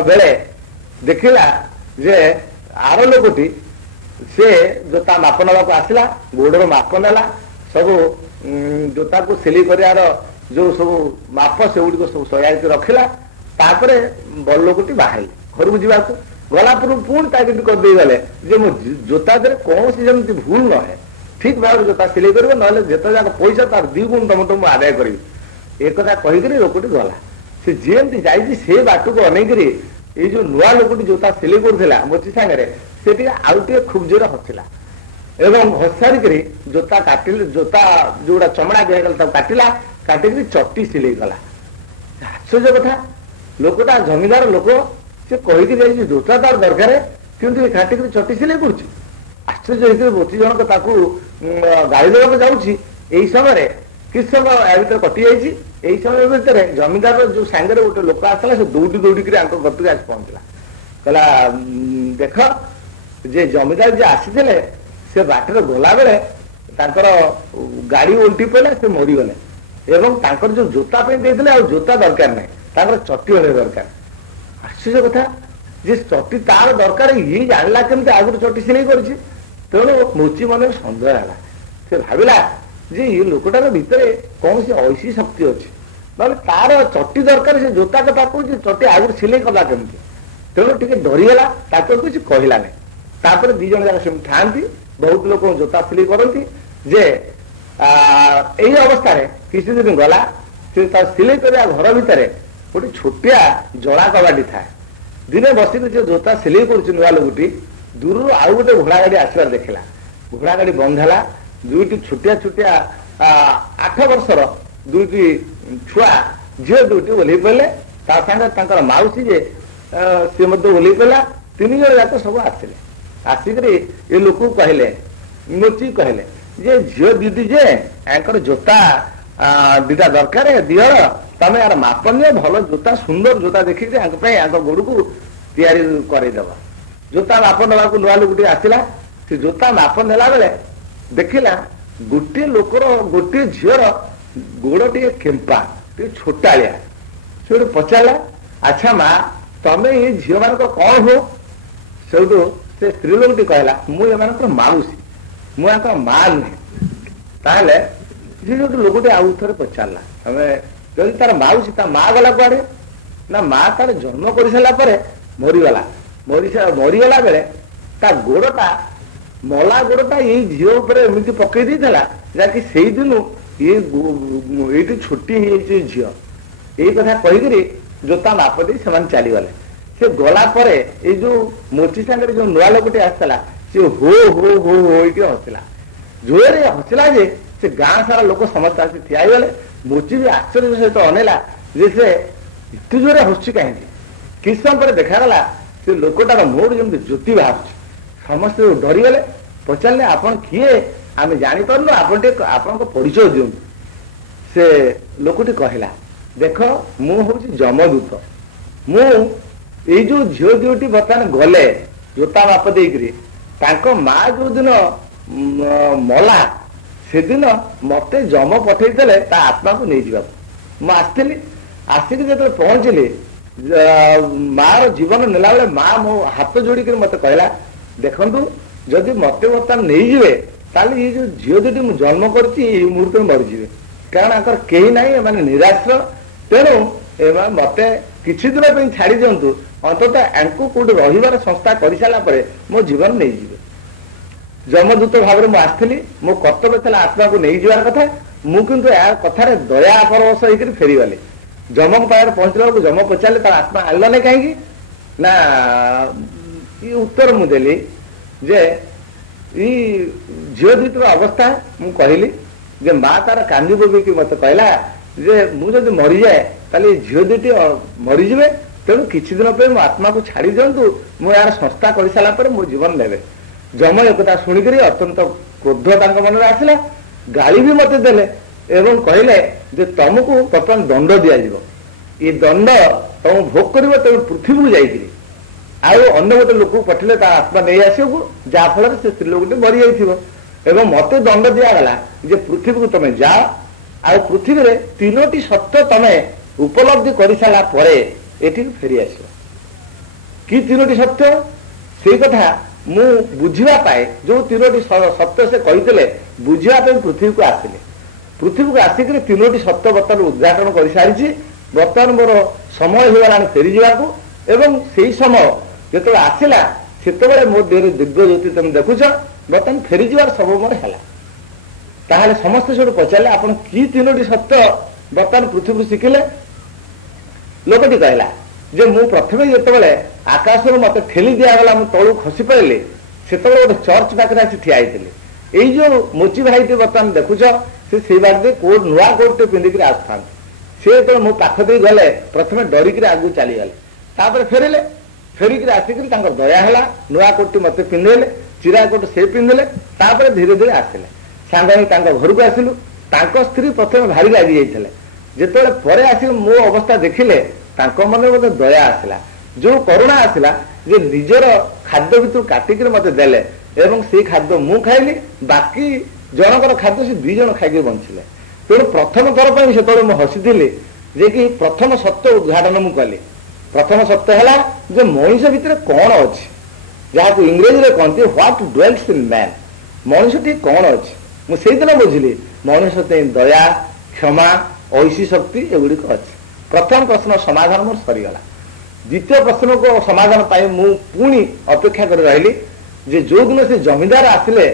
ବେଳେ ଦେଖିଲା ଯେ ଆର ଲୋକଟି ସେ ଜୋତା ମାପ ନେବାକୁ ଆସିଲା, ଗୋଡର ମାପ ନେଲା, ସବୁ ଜୋତାକୁ ସିଲେଇ କରିବାର ଯୋଉ ସବୁ ମାପ ସେଗୁଡିକ ସବୁ ସଜାଇକି ରଖିଲା। ତାପରେ ବଡ ଲୋକଟି ବାହାରିଲେ ଘରକୁ ଯିବାକୁ। ଗଲା ପୂର୍ବରୁ ପୁଣି ତାଗିଦ କରିଦେଇ ଗଲେ ଯେ ମୋ ଜୋତା ଦେହରେ କୌଣସି ଯେମିତି ଭୁଲ ନହେ, ଠିକ ଭାବରେ ଜୋତା ସିଲେଇ କରିବ, ନହେଲେ ଯେତେ ଯାକ ପଇସା ତାର 2 ଗୁଣ ତମଠୁ ମୁଁ ଆଦାୟ କରିବି। ଏ କଥା କହିକିରି ଲୋକଟି ଗଲା। ସେ ଯେମିତି ଯାଇଛି ସେ ବାଟକୁ ଅନେଇକିରି ଏଇ ଯୋଉ ନୂଆ ଲୋକଟି ଜୋତା ସିଲେଇ କରୁଥିଲା ମୋଚି ସାଙ୍ଗରେ ସେ ଟିକେ ଆଉ ଟିକେ ଖୁବ ଜୋରେ ହସିଲା ଏବଂ ହସାରିକିରି ଜୋତା କାଟିଲେ, ଜୋତା ଯୋଉଟା ଚମଡା ଦିଆଗଲା ତାକୁ କାଟିଲା, କାଟିକିରି ଚଟି ସିଲେଇ କଲା। ଆଶ୍ଚର୍ଯ୍ୟ କଥା, ଲୋକଟା ଜମିଦାର ଲୋକ, ସେ କହିକି ଯାଇଛି ଜୋତା ତାର ଦରକାର, କିନ୍ତୁ ଏ କାଟିକିରି ଚଟି ସିଲେଇ କରୁଛି। ଆଶ୍ଚର୍ଯ୍ୟ ହେଇକିରି ମୋଚି ଜଣକ ତାକୁ ଗାଳି ଦେବାକୁ ଯାଉଛି। ଏଇ ସମୟରେ କିଛି ସମୟ ୟା ଭିତରେ କଟି ଯାଇଛି। ଏଇ ସମୟ ଭିତରେ ଜମିଦାରର ଯୋଉ ସାଙ୍ଗରେ ଗୋଟେ ଲୋକ ଆସିଲା, ସେ ଦୌଡ଼ିକିରି ଆଙ୍କ ଘରକୁ ଆସି ପହଞ୍ଚିଲା। କହିଲା ଦେଖ, ଯେ ଜମିଦାର ଯିଏ ଆସିଥିଲେ ସେ ବାଟରେ ଗଲାବେଳେ ତାଙ୍କର ଗାଡି ଓଲଟି ପଡ଼ିଲା, ସେ ମରିଗଲେ ଏବଂ ତାଙ୍କର ଯୋଉ ଜୋତା ପାଇଁ ଦେଇଥିଲେ ଆଉ ଜୋତା ଦରକାର ନାହିଁ, ତାଙ୍କର ଚଟି ହଳେ ଦରକାର। ଆଶ୍ଚର୍ଯ୍ୟ କଥା, ଯେ ଚଟି ତାର ଦରକାର, ଇଏ ଜାଣିଲା କେମିତି ଆଗରୁ ଚଟି ସିଲେଇ କରିଛି। ତେଣୁ ମୋଚି ମନରେ ସନ୍ଦେହ ହେଲା। ସେ ଭାବିଲା ଯେ ଏ ଲୋକଟାର ଭିତରେ କୌଣସି ଐଶୀ ଶକ୍ତି ଅଛି, ନହେଲେ ତାର ଚଟି ଦରକାର, ସେ ଜୋତା କଥା କହୁଛି, ଚଟି ଆଗରୁ ସିଲେଇ କଲା କେମିତି। ତେଣୁ ଟିକେ ଡରିଗଲା, ତାକୁ କିଛି କହିଲାନି। ତାପରେ ଦି ଜଣ ଯାକ ସେମିତି ଥାଆନ୍ତି, ବହୁତ ଲୋକ ଜୋତା ସିଲେଇ କରନ୍ତି। ଯେ ଏଇ ଅବସ୍ଥାରେ କିଛି ଦିନ ଗଲା, ସେ ତା ସିଲେଇ କରିବା ଘର ଭିତରେ ଗୋଟେ ଛୋଟିଆ ଜଳା କବାଟି ଥାଏ। ଦିନେ ବସିକି ସେ ଜୋତା ସିଲେଇ କରୁଛି ନୂଆ ଲୋକଟି, ଦୂରରୁ ଆଉ ଗୋଟେ ଘୋଡ଼ା ଗାଡି ଆସିବାର ଦେଖିଲା। ଘୋଡ଼ା ଗାଡି ବନ୍ଦ ହେଲା, ଦୁଇଟି ଛୋଟିଆ ଛୋଟିଆ 8 ବର୍ଷର ଦୁଇଟି ଛୁଆ ଝିଅ ଦୁଇଟି ଓହ୍ଲେଇ ପଡ଼ିଲେ, ତା ସାଙ୍ଗରେ ତାଙ୍କର ମାଉସୀ ଯେ ସିଏ ମଧ୍ୟ ଓହ୍ଲେଇ ପଡ଼ିଲା। 3 ଜଣ ଯାକ ସବୁ ଆସିଲେ। ଆସିକରି ଏ ଲୋକକୁ କହିଲେ, ମୋଚି କହିଲେ ଯେ ଝିଅ ଦିଦି ଯେ ୟାଙ୍କର ଜୋତା ଦିଟା ଦରକାର, ଦିଅର ତମେ ୟାର ମାପ ନିଅ, ଭଲ ଜୋତା, ସୁନ୍ଦର ଜୋତା ଦେଖିକି ୟାଙ୍କ ପାଇଁ ୟାଙ୍କ ଗୋଡକୁ ତିଆରି କରେଇଦବ। ଜୋତା ମାପ ନେବାକୁ ନୂଆ ଲୋକଟି ଆସିଲା। ସେ ଜୋତା ମାପ ନେଲା ବେଳେ ଦେଖିଲା ଗୋଟିଏ ଲୋକର, ଗୋଟିଏ ଝିଅର ଗୋଡ ଟିକେ କେମ୍ପା, ଟିକେ ଛୋଟାଳିଆ। ସେ ଗୋଟେ ପଚାରିଲା, ଆଚ୍ଛା ମା, ତମେ ଏଇ ଝିଅ ମାନଙ୍କ କଣ ହଉ? ସେଉଠୁ ସେ ସ୍ତ୍ରୀ ଲୋକଟି କହିଲା, ମୁଁ ଏମାନଙ୍କର ମାଉସୀ, ମୁଁ ୟାଙ୍କର ମା ନୁହେଁ। ତାହେଲେ ସେ ଯୋଉ ଲୋକଟି ଆଉ ଥରେ ପଚାରିଲା, ତମେ ଯଦି ତାର ମାଉସୀ, ତା ମା ଗଲା କୁଆଡେ? ନା ମା ତାର ଜନ୍ମ କରିସାରିଲା ପରେ ମରିଗଲା। ମରିଗଲା ବେଳେ ତା ଗୋଡଟା, ମଲା ଗୋଡଟା ଏଇ ଝିଅ ଉପରେ ଏମିତି ପକେଇ ଦେଇଥିଲା, ଯାହାକି ସେଇଦିନୁ ଏଇଠି ଛୁଟି ହେଇଯାଇଛି ଝିଅ। ଏଇ କଥା କହିକିରି ଜୋତା ମାପ ଦେଇ ସେମାନେ ଚାଲିଗଲେ। ସେ ଗଲା ପରେ ଏଇ ଯୋଉ ମୋଚି ସାଙ୍ଗରେ ଯୋଉ ନୂଆ ଲୋକଟି ଆସିଥିଲା, ସେ ହୋ ହୋ ହୋ ହୋଇକି ହସିଲା, ଜୋରରେ ହସିଲା ଯେ ସେ ଗାଁ ସାରା ଲୋକ ସମସ୍ତେ ଆସି ଠିଆ ହେଇଗଲେ। ମୋଚି ବି ଆଶ୍ଚର୍ଯ୍ୟ ସହିତ ଅନେଇଲା ଯେ ସେ ଏତେ ଜୋରରେ ହସୁଛି କାହିଁକି। କିଛି ସମୟ ପରେ ଦେଖାଗଲା ସେ ଲୋକଟାର ମୁହଁରୁ ଯେମିତି ଜ୍ୟୋତି ବାହାରୁଛି। ସମସ୍ତେ ଡରିଗଲେ, ପଚାରିଲେ ଆପଣ କିଏ, ଆମେ ଜାଣିପାରୁନୁ, ଆପଣ ଟିକେ ଆପଣଙ୍କ ପରିଚୟ ଦିଅନ୍ତୁ। ସେ ଲୋକଟି କହିଲା, ଦେଖ ମୁଁ ହଉଛି ଯମଦୂତ। ମୁଁ ଏଇ ଯୋଉ ଝିଅ ଦୁଇଟି ବର୍ତ୍ତମାନ ଗଲେ ଜୋତା ମାପ ଦେଇକିରି, ତାଙ୍କ ମା ଯୋଉ ଦିନ ମଲା ସେଦିନ ମତେ ଯମ ପଠେଇଥିଲେ ତା ଆତ୍ମାକୁ ନେଇଯିବାକୁ। ମୁଁ ଆସିଥିଲି, ଆସିକି ଯେତେବେଳେ ପହଞ୍ଚିଲି, ମାର ଜୀବନ ନେଲା ବେଳେ ମା ମୋ ହାତ ଯୋଡିକିରି ମତେ କହିଲା, ଦେଖନ୍ତୁ ଯଦି ମତେ ବର୍ତ୍ତମାନ ନେଇଯିବେ ତାହେଲେ ଏଇ ଯୋଉ ଝିଅ ଦୁଇଟି ମୁଁ ଜନ୍ମ କରିଛି ଏଇ ମୁହୂର୍ତ୍ତରେ ମରିଯିବେ, କାରଣ ଆଙ୍କର କେହି ନାହିଁ, ଏମାନେ ନିରାଶ୍ର। ତେଣୁ ଏମାନେ ମତେ କିଛି ଦିନ ପାଇଁ ଛାଡି ଦିଅନ୍ତୁ, ଅନ୍ତତଃ ୟାଙ୍କୁ କୋଉଠି ରହିବାର ସଂସ୍ଥା କରିସାରିଲା ପରେ ମୋ ଜୀବନ ନେଇଯିବେ। ଯମଦୂତ ଭାବରେ ମୁଁ ଆସିଥିଲି, ମୋ କର୍ତ୍ତବ୍ୟ ଥିଲା ଆତ୍ମାକୁ ନେଇଯିବାର କଥା। ମୁଁ କିନ୍ତୁ ଏହା କଥାରେ ଦୟା ପରବଶ ହେଇକରି ଫେରିଗଲି। ଯମଙ୍କ ପାଖରେ ପହଞ୍ଚିଲା ବେଳକୁ ଯମ ପଚାରିଲେ, ତାର ଆତ୍ମା ଆଣିଲନି କାହିଁକି? ନା ଉତ୍ତର ମୁଁ ଦେଲି ଯେ ଏଇ ଝିଅ ଦୁଇଟିର ଅବସ୍ଥା ମୁଁ କହିଲି ଯେ ମା ତାର କାନ୍ଦି ବୋବେଇକି ମତେ କହିଲା ଯେ ମୁଁ ଯଦି ମରିଯାଏ ତାହେଲେ ଏଇ ଝିଅ ଦୁଇଟି ମରିଯିବେ, ତେଣୁ କିଛି ଦିନ ପାଇଁ ମୋ ଆତ୍ମାକୁ ଛାଡି ଦିଅନ୍ତୁ, ମୁଁ ଏହାର ସଂସ୍ଥା କରିସାରିଲା ପରେ ମୋ ଜୀବନ ନେବେ। ଯମ ଏକଥା ଶୁଣିକରି ଅତ୍ୟନ୍ତ କ୍ରୋଧ ତାଙ୍କ ମନରେ ଆସିଲା, ଗାଳି ବି ମତେ ଦେଲେ ଏବଂ କହିଲେ ଯେ ତମକୁ ବର୍ତ୍ତମାନ ଦଣ୍ଡ ଦିଆଯିବ। ଏ ଦଣ୍ଡ ତମକୁ ଭୋଗ କରିବ, ତେଣୁ ପୃଥିବୀକୁ ଯାଇକିରି ଆଉ ଅନ୍ୟ ଗୋଟେ ଲୋକକୁ ପଠେଇଲେ ତା ଆତ୍ମା ନେଇ ଆସିବାକୁ, ଯାହା ଫଳରେ ସେ ସ୍ତ୍ରୀ ଲୋକଟି ମରିଯାଇଥିବ। ଏବଂ ମତେ ଦଣ୍ଡ ଦିଆଗଲା ଯେ ପୃଥିବୀକୁ ତମେ ଯାଅ, ଆଉ ପୃଥିବୀରେ 3ଟି ସତ୍ୟ ତମେ ଉପଲବ୍ଧି କରିସାରିଲା ପରେ ଏଠିକୁ ଫେରି ଆସିବ। କି 3ଟି ସତ୍ୟ? ସେଇ କଥା ମୁଁ ବୁଝିବା ପାଇଁ, ଯୋଉ 3ଟି ସତ୍ୟ ସେ କହିଥିଲେ ବୁଝିବା ପାଇଁ ପୃଥିବୀକୁ ଆସିଲେ। ପୃଥିବୀକୁ ଆସିକରି 3ଟି ସତ୍ୟ ବର୍ତ୍ତମାନ ଉଦ୍ଘାଟନ କରିସାରିଛି। ବର୍ତ୍ତମାନ ମୋର ସମୟ ହେଇଗଲାଣି ଫେରିଯିବାକୁ, ଏବଂ ସେଇ ସମୟ ଯେତେବେଳେ ଆସିଲା ସେତେବେଳେ ମୋ ଦେହରେ ଦିବ୍ୟ ଜ୍ୟୋତି ତମେ ଦେଖୁଛ, ବର୍ତ୍ତମାନ ଫେରିଯିବାର ସମୟ ମୋର ହେଲା। ତାହେଲେ ସମସ୍ତେ ସେଠୁ ପଚାରିଲେ, ଆପଣ କି 3ଟି ସତ୍ୟ ବର୍ତ୍ତମାନ ପୃଥିବୀରୁ ଶିଖିଲେ? ଲୋକଟି କହିଲା ଯେ ମୁଁ ପ୍ରଥମେ ଯେତେବେଳେ ଆକାଶରୁ ମତେ ଠେଲି ଦିଆଗଲା ମୁଁ ତଳୁ ଖସି ପଡ଼ିଲି ସେତେବେଳେ ଗୋଟେ ଚର୍ଚ୍ଚ ପାଖରେ ଆସି ଠିଆ ହେଇଥିଲି। ଏଇ ଯୋଉ ମୋଚି ଭାଇଟି ବର୍ତ୍ତମାନ ଦେଖୁଛ ସେ ସେଇ ବାଟରେ କୋଟ ନୂଆ କୋଟଟେ ପିନ୍ଧିକିରି ଆସିଥାନ୍ତି। ସେ ଯେତେବେଳେ ମୋ ପାଖ ଦେଇ ଗଲେ ପ୍ରଥମେ ଡରିକିରି ଆଗକୁ ଚାଲିଗଲେ, ତାପରେ ଫେରିଲେ, ଫେରିକିରି ଆସିକିରି ତାଙ୍କର ଦୟା ହେଲା, ନୂଆ କୋଟଟି ମତେ ପିନ୍ଧେଇଲେ, ଚିରା କୋଟ ସେ ପିନ୍ଧିଲେ, ତାପରେ ଧୀରେ ଧୀରେ ଆସିଲେ। ସାଙ୍ଗ ହେଇ ତାଙ୍କ ଘରକୁ ଆସିଲୁ। ତାଙ୍କ ସ୍ତ୍ରୀ ପ୍ରଥମେ ଭାରି ଲାଗି ଯାଇଥିଲେ। ଯେତେବେଳେ ପରେ ଆସିକି ମୋ ଅବସ୍ଥା ଦେଖିଲେ ତାଙ୍କ ମନରେ ମୋତେ ଦୟା ଆସିଲା, ଯୋଉ କରୁଣା ଆସିଲା ଯେ ନିଜର ଖାଦ୍ୟ ଭିତରୁ କାଟିକିରି ମତେ ଦେଲେ ଏବଂ ସେଇ ଖାଦ୍ୟ ମୁଁ ଖାଇଲି, ବାକି ଜଣଙ୍କର ଖାଦ୍ୟ ସେ 2 ଜଣ ଖାଇକି ବଞ୍ଚିଲେ। ତେଣୁ ପ୍ରଥମ ଥର ପାଇଁ ସେତେବେଳେ ମୁଁ ହସିଥିଲି ଯେ କି ପ୍ରଥମ ସତ୍ୟ ଉଦ୍ଘାଟନ ମୁଁ କଲି। ପ୍ରଥମ ସତ୍ୟ ହେଲା ଯେ ମଣିଷ ଭିତରେ କଣ ଅଛି, ଯାହାକୁ ଇଂରେଜୀରେ କହନ୍ତି ହ୍ୱାଟ ଡ୍ୱେଲ୍ସ ଇନ୍ ମ୍ୟାନ୍। ମଣିଷଟି କଣ ଅଛି ମୁଁ ସେଇଦିନ ବୁଝିଲି। ମଣିଷ ଦୟା, କ୍ଷମା, ଐଶୀ ଶକ୍ତି ଏଗୁଡିକ ଅଛି। ପ୍ରଥମ ପ୍ରଶ୍ନ ସମାଧାନ ମୋର ସରିଗଲା। ଦ୍ୱିତୀୟ ପ୍ରଶ୍ନକୁ ସମାଧାନ ପାଇଁ ମୁଁ ପୁଣି ଅପେକ୍ଷା କରି ରହିଲି ଯେ ଯୋଉଦିନ ସେ ଜମିଦାର ଆସିଲେ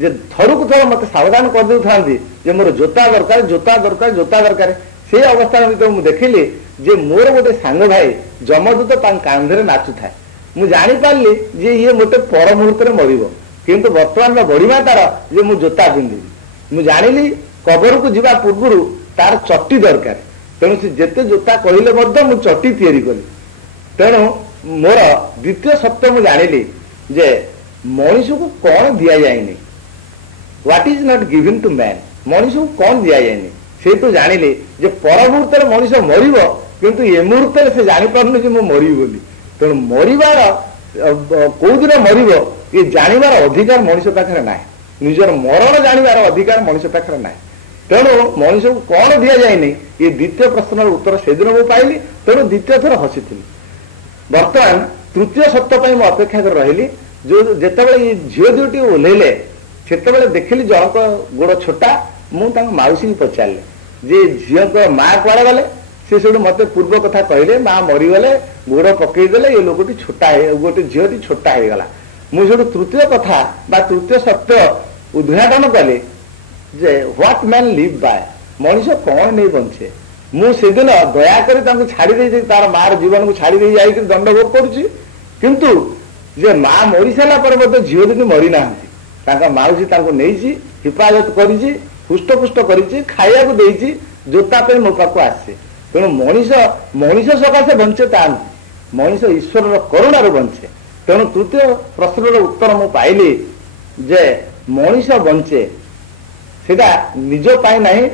ଯେ ଥରକୁ ଥର ମତେ ସାବଧାନ କରିଦେଉଥାନ୍ତି ଯେ ମୋର ଜୋତା ଦରକାର, ଜୋତା ଦରକାର, ଜୋତା ଦରକାର। ସେଇ ଅବସ୍ଥାନ ଭିତରେ ମୁଁ ଦେଖିଲି ଯେ ମୋର ଗୋଟେ ସାଙ୍ଗ ଭାଇ ଯମଦୂତ ତାଙ୍କ କାନ୍ଧରେ ନାଚୁଥାଏ। ମୁଁ ଜାଣିପାରିଲି ଯେ ଇଏ ଗୋଟେ ପର ମୁହୂର୍ତ୍ତରେ ମରିବ, କିନ୍ତୁ ବର୍ତ୍ତମାନର ବଢିବା ତାର ଯେ ମୁଁ ଜୋତା ପିନ୍ଧିବି। ମୁଁ ଜାଣିଲି କବରକୁ ଯିବା ପୂର୍ବରୁ ତାର ଚଟି ଦରକାର, ତେଣୁ ସେ ଯେତେ ଜୋତା କହିଲେ ମଧ୍ୟ ମୁଁ ଚଟି ତିଆରି କଲି। ତେଣୁ ମୋର ଦ୍ୱିତୀୟ ସତ୍ୟ ମୁଁ ଜାଣିଲି ଯେ ମଣିଷକୁ କଣ ଦିଆଯାଇନି, what is not given to man. ମଣିଷକୁ କଣ ଦିଆଯାଇନି ସେଇଠୁ ଜାଣିଲି ଯେ ପର ମୁହୂର୍ତ୍ତରେ ମଣିଷ ମରିବ, କିନ୍ତୁ ଏ ମୁହୂର୍ତ୍ତରେ ସେ ଜାଣିପାରୁନି ଯେ ମୁଁ ମରିବି ବୋଲି। ତେଣୁ ମରିବାର କୋଉଦିନ ମରିବ ଏ ଜାଣିବାର ଅଧିକାର ମଣିଷ ପାଖରେ ନାହିଁ, ନିଜର ମରଣ ଜାଣିବାର ଅଧିକାର ମଣିଷ ପାଖରେ ନାହିଁ। ତେଣୁ ମଣିଷକୁ କଣ ଦିଆଯାଇନି ଏ ଦ୍ୱିତୀୟ ପ୍ରଶ୍ନର ଉତ୍ତର ସେଦିନ ମୁଁ ପାଇଲି। ତେଣୁ ଦ୍ୱିତୀୟ ଥର ହସିଥିଲି। ବର୍ତ୍ତମାନ ତୃତୀୟ ସତ୍ୟ ପାଇଁ ମୁଁ ଅପେକ୍ଷା କରି ରହିଲି। ଯେତେବେଳେ ଏ ଝିଅ ଦୁଇଟି ଓହ୍ଲେଇଲେ ସେତେବେଳେ ଦେଖିଲି ଜଣଙ୍କ ଗୋଡ ଛୋଟା। ମୁଁ ତାଙ୍କ ମାଉସୀକି ପଚାରିଲି ଯେ ଝିଅଙ୍କ ମା କୁଆଡେ ଗଲେ? ସେ ସେଠୁ ମତେ ପୂର୍ବ କଥା କହିଲେ, ମା ମରିଗଲେ, ଗୋଡ ପକେଇଦେଲେ, ଏ ଲୋକଟି ଛୋଟା, ଗୋଟେ ଝିଅଟି ଛୋଟା ହେଇଗଲା। ମୁଁ ସେଠୁ ତୃତୀୟ କଥା ବା ତୃତୀୟ ସତ୍ୟ ଉଦ୍ଘାଟନ କଲି ଯେ ହ୍ୱାଟ ମ୍ୟାନ୍ ଲିଭ୍ ବାୟ, ମଣିଷ କଣ ନେଇ ବଞ୍ଚେ। ମୁଁ ସେଦିନ ଦୟାକରି ତାଙ୍କୁ ଛାଡି ଦେଇଛି, ତାର ମାର ଜୀବନକୁ ଛାଡି ଦେଇ ଯାଇକି ଦଣ୍ଡ ଭୋଗ କରୁଛି। କିନ୍ତୁ ଯେ ମା ମରିସାରିଲା ପରେ ମଧ୍ୟ ଝିଅ ଦିନ ମରିନାହାନ୍ତି। ତାଙ୍କ ମାଉସୀ ତାଙ୍କୁ ନେଇଛି, ହିଫାଜତ କରିଛି, ହୃଷ୍ଟପୁଷ୍ଟ କରିଛି, ଖାଇବାକୁ ଦେଇଛି, ଜୋତା ପାଇଁ ମୋ ପାଖକୁ ଆସିଛି। ତେଣୁ ମଣିଷ ସକାଶେ ବଞ୍ଚେ ତା ନୁହେଁ, ମଣିଷ ଈଶ୍ୱରର କରୁଣାରୁ ବଞ୍ଚେ। ତେଣୁ ତୃତୀୟ ପ୍ରଶ୍ନର ଉତ୍ତର ମୁଁ ପାଇଲି ଯେ ମଣିଷ ବଞ୍ଚେ ସେଟା ନିଜ ପାଇଁ ନାହିଁ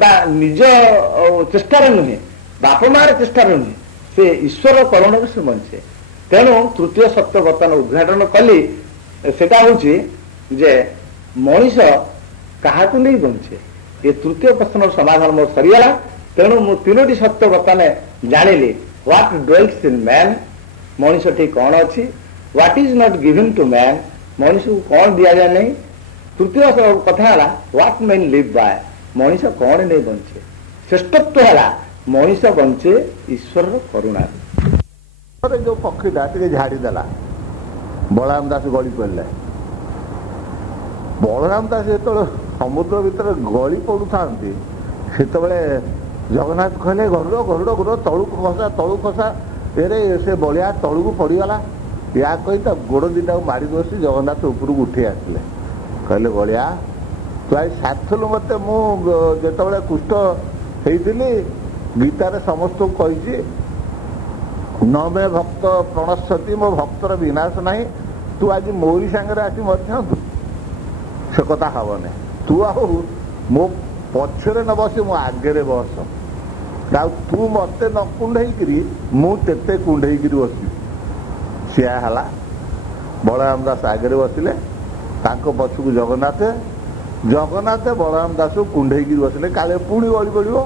ବା ନିଜ ଚେଷ୍ଟାରେ ନୁହେଁ, ବାପ ମାର ଚେଷ୍ଟାରେ ନୁହେଁ, ସେ ଈଶ୍ୱର କରୁଣାରୁ ସେ ବଞ୍ଚେ। ତେଣୁ ତୃତୀୟ ସତ୍ୟ ବର୍ତ୍ତମାନ ଉଦ୍ଘାଟନ କଲି, ସେଟା ହଉଛି ଯେ ମଣିଷ କାହାକୁ ନେଇ ବଞ୍ଚେ। ଏ ତୃତୀୟ ପ୍ରଶ୍ନର ସମାଧାନ ମୋର ସରିଗଲା। ତେଣୁ ମୁଁ 3ଟି ସତ୍ୟ ବର୍ତ୍ତମାନ ଜାଣିଲି। ହ୍ୱାଟ ଡ୍ୱେଲ୍ସ ଇନ୍ ମ୍ୟାନ୍, ମଣିଷଟି କଣ ଅଛି। What is not given to man, ମଣିଷକୁ କଣ ଦିଆଯାଏ ନାହିଁ। ତୃତୀୟ କଥା ହେଲା ହ୍ୱାଟ ମ୍ୟାନ୍ ଲିଭ୍ ବାୟ, ମଣିଷ କଣ ନେଇ ବଞ୍ଚେ। ଶ୍ରେଷ୍ଠତ୍ୱ ହେଲା ମଣିଷ ବଞ୍ଚେ ଈଶ୍ୱରର କରୁଣା। ଯୋଉ ପକ୍ଷୀଟା ଟିକେ ଝାଡିଦେଲା, ବଳରାମ ଦାସ ଗଳି ପଡ଼ିଲେ। ବଳରାମ ଦାସ ଯେତେବେଳେ ସମୁଦ୍ର ଭିତରେ ଗଳି ପଡୁଥାନ୍ତି ସେତେବେଳେ ଜଗନ୍ନାଥ କହିଲେ ଗରୁଡ଼ ଗରୁଡ଼ ଗରୁଡ଼ ତଳୁକୁ ଖସା ତଳୁ ଖସା। ଏରେ ସେ ବଳିଆ ତଳୁକୁ ପଡିଗଲା। ୟା କହି ତା ଗୋଡ ଦିଟାକୁ ମାରି ବସି ଜଗନ୍ନାଥ ଉପରକୁ ଉଠି ଆସିଲେ। କହିଲେ ବଳିଆ ତୁ ଆଜି ସାରିଥିଲୁ ମତେ। ମୁଁ ଯେତେବେଳେ କୁଷ୍ଠ ହେଇଥିଲି ଗୀତାରେ ସମସ୍ତଙ୍କୁ କହିଛି ନ ମେ ଭକ୍ତ ପ୍ରଣଶ୍ୟତି, ମୋ ଭକ୍ତର ବିନାଶ ନାହିଁ। ତୁ ଆଜି ମୋରି ସାଙ୍ଗରେ ଆସି ମରିଥାନ୍ତୁ, ସେ କଥା ହବନି। ତୁ ଆଉ ମୋ ପଛରେ ନ ବସି ମୋ ଆଗରେ ବସ। ଆଉ ତୁ ମତେ ନ କୁଣ୍ଢେଇକିରି ମୁଁ ତେତେ କୁଣ୍ଢେଇକିରି ବସିବି। ସେୟା ହେଲା। ବଳରାମ ଦାସ ଆଗରେ ବସିଲେ, ତାଙ୍କ ପଛକୁ ଜଗନ୍ନାଥ ବଳରାମ ଦାସକୁ କୁଣ୍ଢେଇକିରି ବସିଲେ, କାଳେ ପୁଣି ଗଳି ପଡିବ।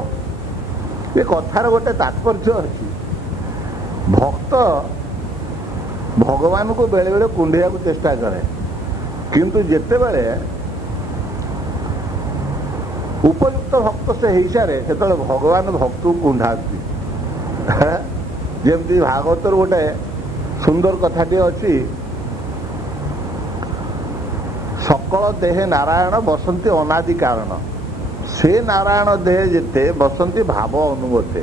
ଏ କଥାର ଗୋଟେ ତାତ୍ପର୍ଯ୍ୟ ଅଛି। ଭକ୍ତ ଭଗବାନଙ୍କୁ ବେଳେ ବେଳେ କୁଣ୍ଢେଇବାକୁ ଚେଷ୍ଟା କରେ, କିନ୍ତୁ ଯେତେବେଳେ ଉପଯୁକ୍ତ ଭକ୍ତ ସେ ହେଇସାରେ ସେତେବେଳେ ଭଗବାନ ଭକ୍ତକୁ କୁଣ୍ଢାନ୍ତି। ଯେମିତି ଭାଗବତର ଗୋଟେ ସୁନ୍ଦର କଥାଟିଏ ଅଛି, ସକଳ ଦେହେ ନାରାୟଣ ବସନ୍ତି ଅନାଦି କାରଣ, ସେ ନାରାୟଣ ଦେହେ ଯେତେ ବସନ୍ତି ଭାବ ଅନୁଗତେ।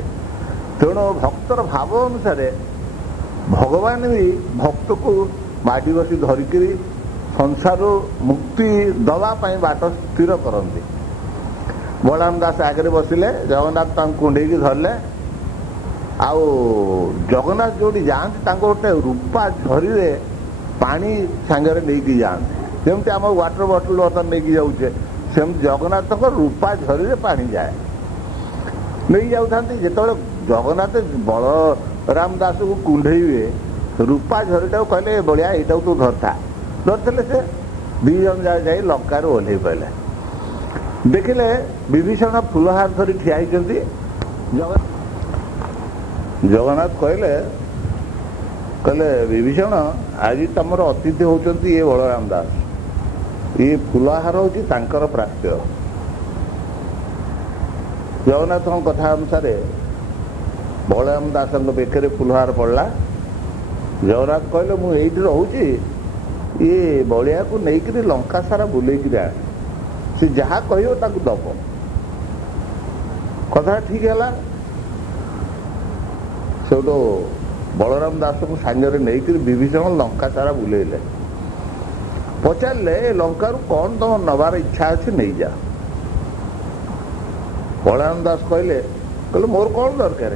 ତେଣୁ ଭକ୍ତର ଭାବ ଅନୁସାରେ ଭଗବାନ ବି ଭକ୍ତକୁ ମାଟି ବସି ଧରିକିରି ସଂସାରରୁ ମୁକ୍ତି ଦେବା ପାଇଁ ବାଟ ସ୍ଥିର କରନ୍ତି। ବଳରାମ ଦାସ ଆଗରେ ବସିଲେ, ଜଗନ୍ନାଥ ତାଙ୍କୁ କୁଣ୍ଡେଇକି ଧରିଲେ। ଆଉ ଜଗନ୍ନାଥ ଯୋଉଠି ଯାଆନ୍ତି ତାଙ୍କୁ ଗୋଟେ ରୂପା ଝରିରେ ପାଣି ସାଙ୍ଗରେ ନେଇକି ଯାଆନ୍ତି। ଯେମିତି ଆମ ୱାଟର ବଟଲ ବର୍ତ୍ତମାନ ନେଇକି ଯାଉଛେ, ସେମିତି ଜଗନ୍ନାଥଙ୍କ ରୂପା ଝରିରେ ପାଣି ଯାଏ, ନେଇ ଯାଉଥାନ୍ତି। ଯେତେବେଳେ ଜଗନ୍ନାଥ ବଳରାମ ଦାସକୁ କୁଣ୍ଢେଇବେ, ରୂପା ଝରିଟାକୁ କହିଲେ ବଳିଆ ଏଇଟାକୁ ତୁ ଧରିଥିଲେ ସେ ଦି ଜଣ ଯାଇ ଲଙ୍କାରୁ ଓହ୍ଲେଇ ପଡ଼ିଲେ। ଦେଖିଲେ ବିଭୀଷଣ ଫୁଲହାର ଧରି ଠିଆ ହେଇଛନ୍ତି। ଜଗନ୍ନାଥ କହିଲେ ବିଭୀଷଣ ଆଜି ତମର ଅତିଥି ହଉଛନ୍ତି ଇଏ ବଳରାମ ଦାସ, ଇଏ ଫୁଲହାର ହଉଛି ତାଙ୍କର ପ୍ରାପ୍ୟ। ଜଗନ୍ନାଥଙ୍କ କଥା ଅନୁସାରେ ବଳରାମ ଦାସଙ୍କ ବେକରେ ଫୁଲହାର ପଡ଼ିଲା। ଜଗନ୍ନାଥ କହିଲେ ମୁଁ ଏଇଠି ରହୁଛି, ଇଏ ବଳିଆକୁ ନେଇକିରି ଲଙ୍କା ସାରା ବୁଲେଇକିରି ଆଣେ, ସେ ଯାହା କହିବ ତାକୁ ଦବ। କଥା ଠିକ ହେଲା। ସେଠୁ ବଳରାମ ଦାସକୁ ସାଙ୍ଗରେ ନେଇକିରି ବିଭୀଷଣ ଲଙ୍କା ସାରା ବୁଲେଇଲେ। ପଚାରିଲେ ଏ ଲଙ୍କାରୁ କଣ ତମ ନବାର ଇଚ୍ଛା ଅଛି ନେଇଯା। ବଳରାମ ଦାସ କହିଲେ ମୋର କଣ ଦରକାର,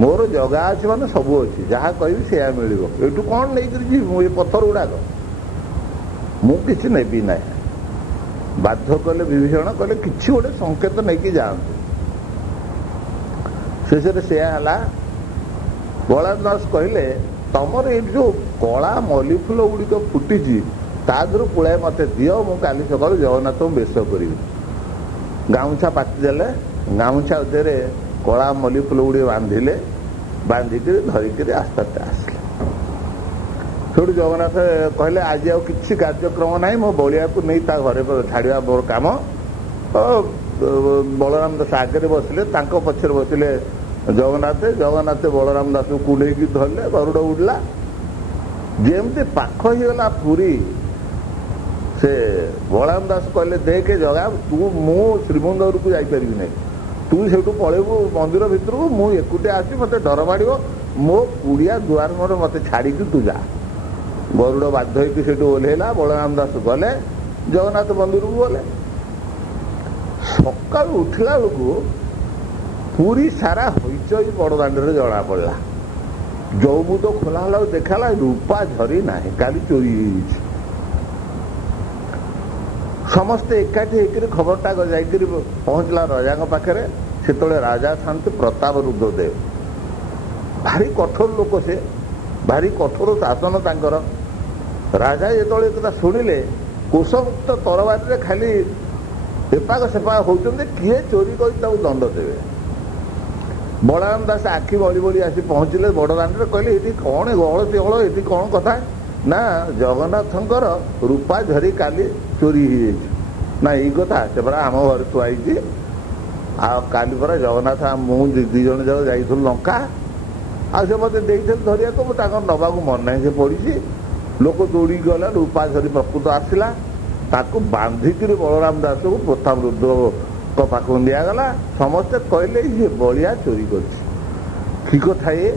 ମୋର ଜଗା ଅଛି ମାନେ ସବୁ ଅଛି, ଯାହା କହିବି ସେୟା ମିଳିବ। ଏଇଠୁ କଣ ନେଇକିରି ଯିବି ମୁଁ ଏ ପଥର ଗୁଡାକ, ମୁଁ କିଛି ନେବି ନାହିଁ। ବାଧ୍ୟ କଲେ ବିଭୀଷଣ, କହିଲେ କିଛି ଗୋଟେ ସଂକେତ ନେଇକି ଯାଆନ୍ତୁ। ଶେଷରେ ସେୟା ହେଲା। ବଳରାମ ଦାସ କହିଲେ ତମର ଏଇଠି ଯୋଉ କଳା ମଲ୍ଲି ଫୁଲ ଗୁଡ଼ିକ ଫୁଟିଛି ତା ଦେହରୁ ପୁଳାଏ ମତେ ଦିଅ, ମୁଁ କାଲି ସକାଳୁ ଜଗନ୍ନାଥଙ୍କୁ ବେଶ କରିବି। ଗାମୁଛା ପାତିଦେଲେ, ଗାମୁଛା ଦେହରେ କଳା ମଲ୍ଲି ଫୁଲ ଗୁଡ଼ିକ ବାନ୍ଧିଲେ, ବାନ୍ଧିକିରି ଧରିକିରି ଆସ୍ତେ ଆସ୍ତେ ଆସିଲେ। ସେଠୁ ଜଗନ୍ନାଥ କହିଲେ ଆଜି ଆଉ କିଛି କାର୍ଯ୍ୟକ୍ରମ ନାହିଁ, ମୋ ବଳିଆକୁ ନେଇ ତା ଘରେ ଛାଡ଼ିବା ମୋର କାମ। ବଳରାମ ଦାସ ଆଗରେ ବସିଲେ, ତାଙ୍କ ପଛରେ ବସିଲେ ଜଗନ୍ନାଥ। ଜଗନ୍ନାଥ ବଳରାମ ଦାସକୁ କୁଣ୍ଡେଇକି ଧରିଲେ, ଗରୁଡ଼ ଉଡ଼ିଲା। ଯେମିତି ପାଖ ହେଇଗଲା ପୁରୀ, ସେ ବଳରାମ ଦାସ କହିଲେ ଦେଖେ ଜଗା, ମୁଁ ଶ୍ରୀମନ୍ଦିରକୁ ଯାଇପାରିବି ନାହିଁ, ତୁ ସେଠୁ ପଳେଇବୁ ମନ୍ଦିର ଭିତରକୁ, ମୁଁ ଏକୁଟିଆ ଆସି ମତେ ଡର ମାଡ଼ିବ, ମୋ କୁଡ଼ିଆ ଦୁଆର ମୋର ମତେ ଛାଡ଼ିକି ତୁ ଯା। ଗରୁଡ଼ ବାଧ୍ୟ ହେଇକି ସେଠୁ ଓହ୍ଲେଇଲା। ବଳରାମ ଦାସ ଗଲେ, ଜଗନ୍ନାଥ ମନ୍ଦିରକୁ ଗଲେ। ସକାଳୁ ଉଠିଲା ବେଳକୁ ପୁରୀ ସାରା ହଇଚଇ ବଡ଼ ଦାଣ୍ଡରେ ଜଣା ପଡ଼ିଲା। ଯୌମୁଦ ଖୋଲା ହେଲା ଦେଖାଲା ରୂପା ଝରି ନାହିଁ, କାଲି ଚୋରି ହେଇଯାଇଛି। ସମସ୍ତେ ଏକାଠି ହେଇକରି ଖବରଟା ଯାଇକରି ପହଞ୍ଚିଲା ରାଜାଙ୍କ ପାଖରେ। ସେତେବେଳେ ରାଜା ଥାନ୍ତି ପ୍ରତାପ ରୁଦ୍ରଦେବ, ଭାରି କଠୋର ଲୋକ, ସେ ଭାରି କଠୋର ଶାସନ ତାଙ୍କର। ରାଜା ଯେତେବେଳେ କଥା ଶୁଣିଲେ, କୋଷମୁକ୍ତ ତରବାରୀରେ ଖାଲି ଏପାକ ସେପାକ ହଉଛନ୍ତି, କିଏ ଚୋରି କରି ତାକୁ ଦଣ୍ଡ ଦେବେ। ବଳରାମ ଦାସ ଆଖି ବଳି ବଳି ଆସି ପହଞ୍ଚିଲେ ବଡ଼ ଦାଣ୍ଡରେ। କହିଲେ ଏଠି କଣ ଗହଳ ତିହଳ, ଏଠି କଣ କଥା? ନା ଜଗନ୍ନାଥଙ୍କର ରୂପା ଝରି କାଲି ଚୋରି ହେଇଯାଇଛି। ନା ଏଇ କଥା, ସେ ପରା ଆମ ଘରେ ଥୁଆ ହେଇଛି। ଆଉ କାଲି ପରା ଜଗନ୍ନାଥ ମୁଁ ଦି ଜଣ ଯାକ ଯାଇଥିଲୁ ଲଙ୍କା, ଆଉ ସେ ମତେ ଦେଇଥିଲେ ଧରିବାକୁ, ମୁଁ ତାଙ୍କର ନବାକୁ ମନ ନାହିଁ, ସେ ପଡ଼ିଛି। ଲୋକ ଦୌଡ଼ିକି ଗଲା, ରୂପା ଝରି ପ୍ରକୃତ ଆସିଲା, ତାକୁ ବାନ୍ଧିକିରି ବଳରାମ ଦାସକୁ ପ୍ରତାପ ରୁଦ୍ରଙ୍କ ପାଖକୁ ନିଆଗଲା। ସମସ୍ତେ କହିଲେ ଇଏ ବଳିଆ ଚୋରି କରିଛି। କି କଥା ଇଏ?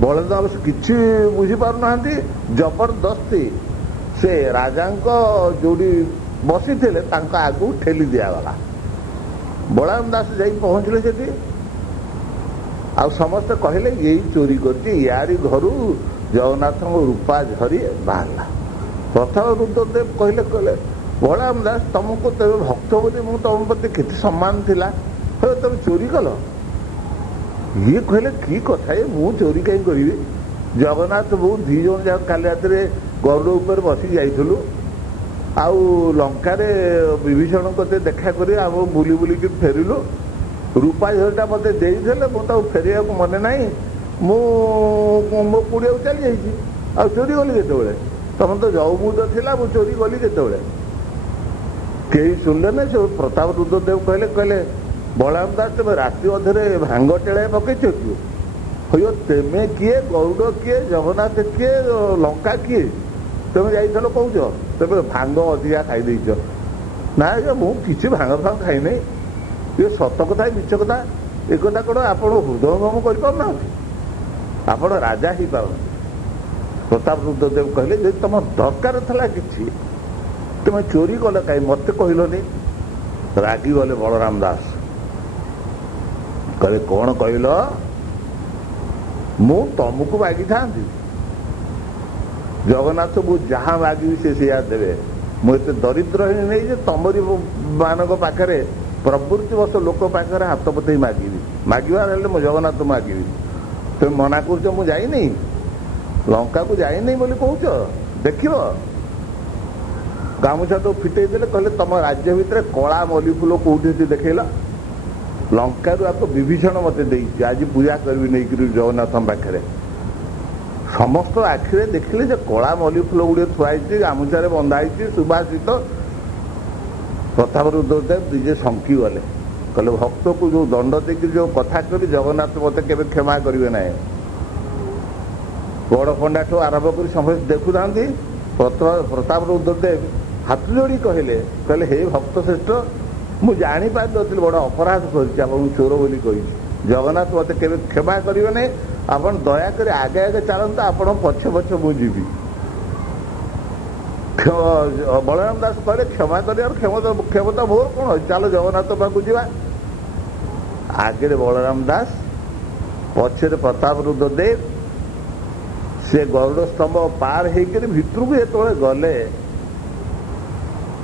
ବଳରାମ ଦାସ କିଛି ବୁଝିପାରୁନାହାନ୍ତି। ଜବରଦସ୍ତି ସେ ରାଜାଙ୍କ ଯୋଉଠି ବସିଥିଲେ ତାଙ୍କ ଆଗକୁ ଠେଲି ଦିଆଗଲା। ବଳରାମ ଦାସ ଯାଇ ପହଞ୍ଚିଲେ ସେଠି। ଆଉ ସମସ୍ତେ କହିଲେ ଏଇ ଚୋରି କରିଛି, ୟାରି ଘରୁ ଜଗନ୍ନାଥଙ୍କ ରୂପା ଝରି ବାହାରିଲା। ପ୍ରଥମ ରୁଦ୍ରଦେବ କହିଲେ ବଳରାମ ଦାସ ତମକୁ ତେବେ ଭକ୍ତ ବୋଲି ମୁଁ ତମ ପ୍ରତି କେତେ ସମ୍ମାନ ଥିଲା, ତମେ ଚୋରି କଲ? ଇଏ କହିଲେ କି କଥା, ମୁଁ ଚୋରି କାହିଁ କରିବି? ଜଗନ୍ନାଥ ବୋଉ ଦି ଜଣ ଯାକ କାଲି ରାତିରେ ଗରୁଡ଼ ଉପରେ ବସିକି ଯାଇଥିଲୁ, ଆଉ ଲଙ୍କାରେ ବିଭୀଷଣଙ୍କ ଦେଖା କରି ଆମ ବୁଲି ବୁଲିକି ଫେରିଲୁ। ରୂପା ଝରିଟା ମତେ ଦେଇଥିଲେ, ମୁଁ ତାକୁ ଫେରିବାକୁ ମନେ ନାହିଁ, ମୁଁ ମୋ କୁଡ଼ିଆକୁ ଚାଲି ଯାଇଛି। ଆଉ ଚୋରି କଲି କେତେବେଳେ? ତମେ ତ ଯୌମୁଦ ଥିଲା, ମୁଁ ଚୋରି କଲି କେତେବେଳେ? କେହି ଶୁଣିଲେ ନା। ସେ ପ୍ରତାପ ରୁଦ୍ରଦେବ କହିଲେ ବଳରାମ ଦାସ ତମେ ରାତି ଅଧରେ ଭାଙ୍ଗ ଟେଳାଏ ପକେଇଛ କି? ହଇଓ ତେମେ କିଏ, ଗରୁଡ଼ କିଏ, ଜଗନ୍ନାଥ କିଏ, ଲଙ୍କା କିଏ? ତମେ ଯାଇଥିଲ କହୁଛ, ତେବେ ଭାଙ୍ଗ ଅଧିକା ଖାଇଦେଇଛ। ନା ମୁଁ କିଛି ଭାଙ୍ଗ ଫାଙ୍ଗ ଖାଇନାହିଁ। ଇଏ ସତ କଥା ମିଛ କଥା ଏ କଥା କ'ଣ ଆପଣ ହୃଦୟଙ୍ଗମ କରିପାରୁନାହାନ୍ତି? ଆପଣ ରାଜା ହେଇପାରୁନାହାନ୍ତି। ପ୍ରତାପ ରୁଦ୍ରଦେବ କହିଲେ ଯଦି ତମ ଦରକାର ଥିଲା କିଛି ତୁମେ ଚୋରି କଲ କାହିଁ ମତେ କହିଲନି? ରାଗିଗଲେ ବଳରାମ ଦାସ, କହିଲେ କ'ଣ କହିଲ? ମୁଁ ତମକୁ ମାଗିଥାନ୍ତି ଜଗନ୍ନାଥ, ମୁଁ ଯାହା ମାଗିବି ସେ ସେଇଆ ଦେବେ। ମୁଁ ଏତେ ଦରିଦ୍ର ହିଁ ନେଇ ଯେ ତମରି ମାନଙ୍କ ପାଖରେ ପ୍ରବୃତ୍ତିବଶ ଲୋକ ପାଖରେ ହାତ ପତେଇ ମାଗିବି। ମାଗିବାର ହେଲେ ମୁଁ ଜଗନ୍ନାଥ ମାଗିବି। ତୁମେ ମନା କରୁଛ ମୁଁ ଯାଇନି, ଲଙ୍କାକୁ ଯାଇନି ବୋଲି କହୁଛ। ଦେଖିବ ଗାମୁଛା ତ ଫିଟେଇ ଦେଲେ, କହିଲେ ତମ ରାଜ୍ୟ ଭିତରେ କଳା ମଲ୍ଲି ଫୁଲ କୋଉଠି ଅଛି ଦେଖେଇଲ? ଲଙ୍କାରୁ ଆକୁ ବିଭୀଷଣ ମତେ ଦେଇଛି, ଆଜି ପୂଜା କରିବି ନେଇକରି ଜଗନ୍ନାଥଙ୍କ ପାଖରେ। ସମସ୍ତ ଆଖିରେ ଦେଖିଲେ ଯେ କଳା ମଲ୍ଲି ଫୁଲ ଗୁଡ଼ିଏ ଥୁଆ ହେଇଛି, ଗାମୁଛାରେ ବନ୍ଧା ହେଇଛି, ସୁବାସିତ। ପ୍ରତାପ ରୁଦ୍ରଦେବ ନିଜେ ଶଙ୍କି ଗଲେ, କହିଲେ ଭକ୍ତକୁ ଯୋଉ ଦଣ୍ଡ ଦେଇକି ଯୋଉ କଥା କଲି ଜଗନ୍ନାଥ ମତେ କେବେ କ୍ଷମା କରିବେ ନାହିଁ। ବଡ଼ ପଣ୍ଡାଠୁ ଆରମ୍ଭ କରି ସମସ୍ତେ ଦେଖୁଥାନ୍ତି। ପ୍ରତାପ ରୁଦ୍ରଦେବ ହାତ ଯୋଡ଼ି କହିଲେ ହେ ଭକ୍ତ ଶ୍ରେଷ୍ଠ, ମୁଁ ଜାଣିପାରିନଥିଲି ବଡ଼ ଅପରାଧ କରିଛି, ଆପଣଙ୍କୁ ଚୋର ବୋଲି କହିଛି। ଜଗନ୍ନାଥ ମତେ କେବେ କ୍ଷମା କରିବେ ନାହିଁ। ଆପଣ ଦୟାକରି ଆଗେ ଆଗେ ଚାଲନ୍ତୁ, ଆପଣ ପଛେ ପଛେ ମୁଁ ଯିବି। ବଳରାମ ଦାସ କହିଲେ କ୍ଷମା କରିବାର କ୍ଷମତା ମୋର କ'ଣ ଅଛି, ଚାଲ ଜଗନ୍ନାଥ ପାଖକୁ ଯିବା। ଆଗରେ ବଳରାମ ଦାସ, ପଛରେ ପ୍ରତାପ ରୁଦ୍ରଦେବ। ସେ ଗରୁଡ଼ ସ୍ତମ୍ଭ ପାର ହେଇକରି ଭିତରକୁ ଯେତେବେଳେ ଗଲେ,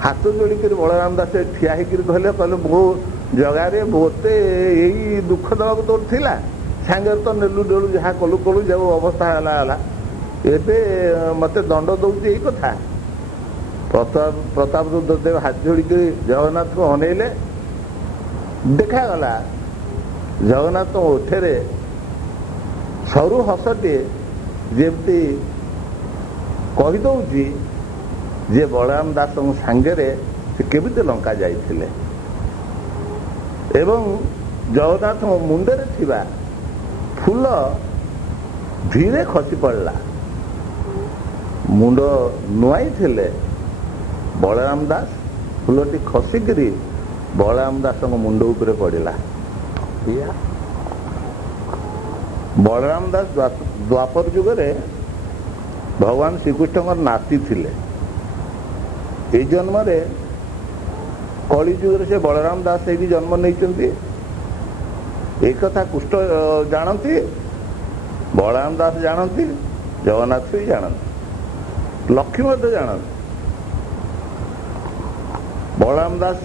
ହାତ ଯୋଡ଼ିକରି ବଳରାମ ଦାସ ଠିଆ ହେଇକରି କହିଲେ ମୋ ଜଗାରେ ମୋତେ ଏଇ ଦୁଃଖ ଦେବାକୁ ତୋର ଥିଲା, ସାଙ୍ଗରେ ତ ନେଲୁ ଡେଳୁ ଯାହା କଲୁ କଲୁ, ଯେଉଁ ଅବସ୍ଥା ହେଲା ଏବେ ମତେ ଦଣ୍ଡ ଦଉଛି ଏଇ କଥା। ପ୍ରତାପ ରୁଦ୍ରଦେବ ହାତ ଯୋଡ଼ିକରି ଜଗନ୍ନାଥଙ୍କୁ ଅନେଇଲେ। ଦେଖାଗଲା ଜଗନ୍ନାଥ ଓଠରେ ସରୁ ହସଟିଏ ଯେମିତି କହିଦଉଛି ଯେ ବଳରାମ ଦାସଙ୍କ ସାଙ୍ଗରେ ସେ କେମିତି ଲଙ୍କା ଯାଇଥିଲେ, ଏବଂ ଜଗନ୍ନାଥଙ୍କ ମୁଣ୍ଡରେ ଥିବା ଫୁଲ ଧୀରେ ଖସି ପଡ଼ିଲା। ମୁଣ୍ଡ ନୁଆଇଥିଲେ ବଳରାମ ଦାସ, ଫୁଲଟି ଖସିକିରି ବଳରାମ ଦାସଙ୍କ ମୁଣ୍ଡ ଉପରେ ପଡ଼ିଲା। ବଳରାମ ଦାସ ଦ୍ୱାପର ଯୁଗରେ ଭଗବାନ ଶ୍ରୀକୃଷ୍ଣଙ୍କର ନାତି ଥିଲେ। ଏଇ ଜନ୍ମରେ କଳି ଯୁଗରେ ସେ ବଳରାମ ଦାସ ହେଇକି ଜନ୍ମ ନେଇଛନ୍ତି। ଏ କଥା କୃଷ୍ଣ ଜାଣନ୍ତି, ବଳରାମ ଦାସ ଜାଣନ୍ତି, ଜଗନ୍ନାଥ ବି ଜାଣନ୍ତି, ଲକ୍ଷ୍ମୀ ମଧ୍ୟ ଜାଣନ୍ତି। ବଳରାମ ଦାସ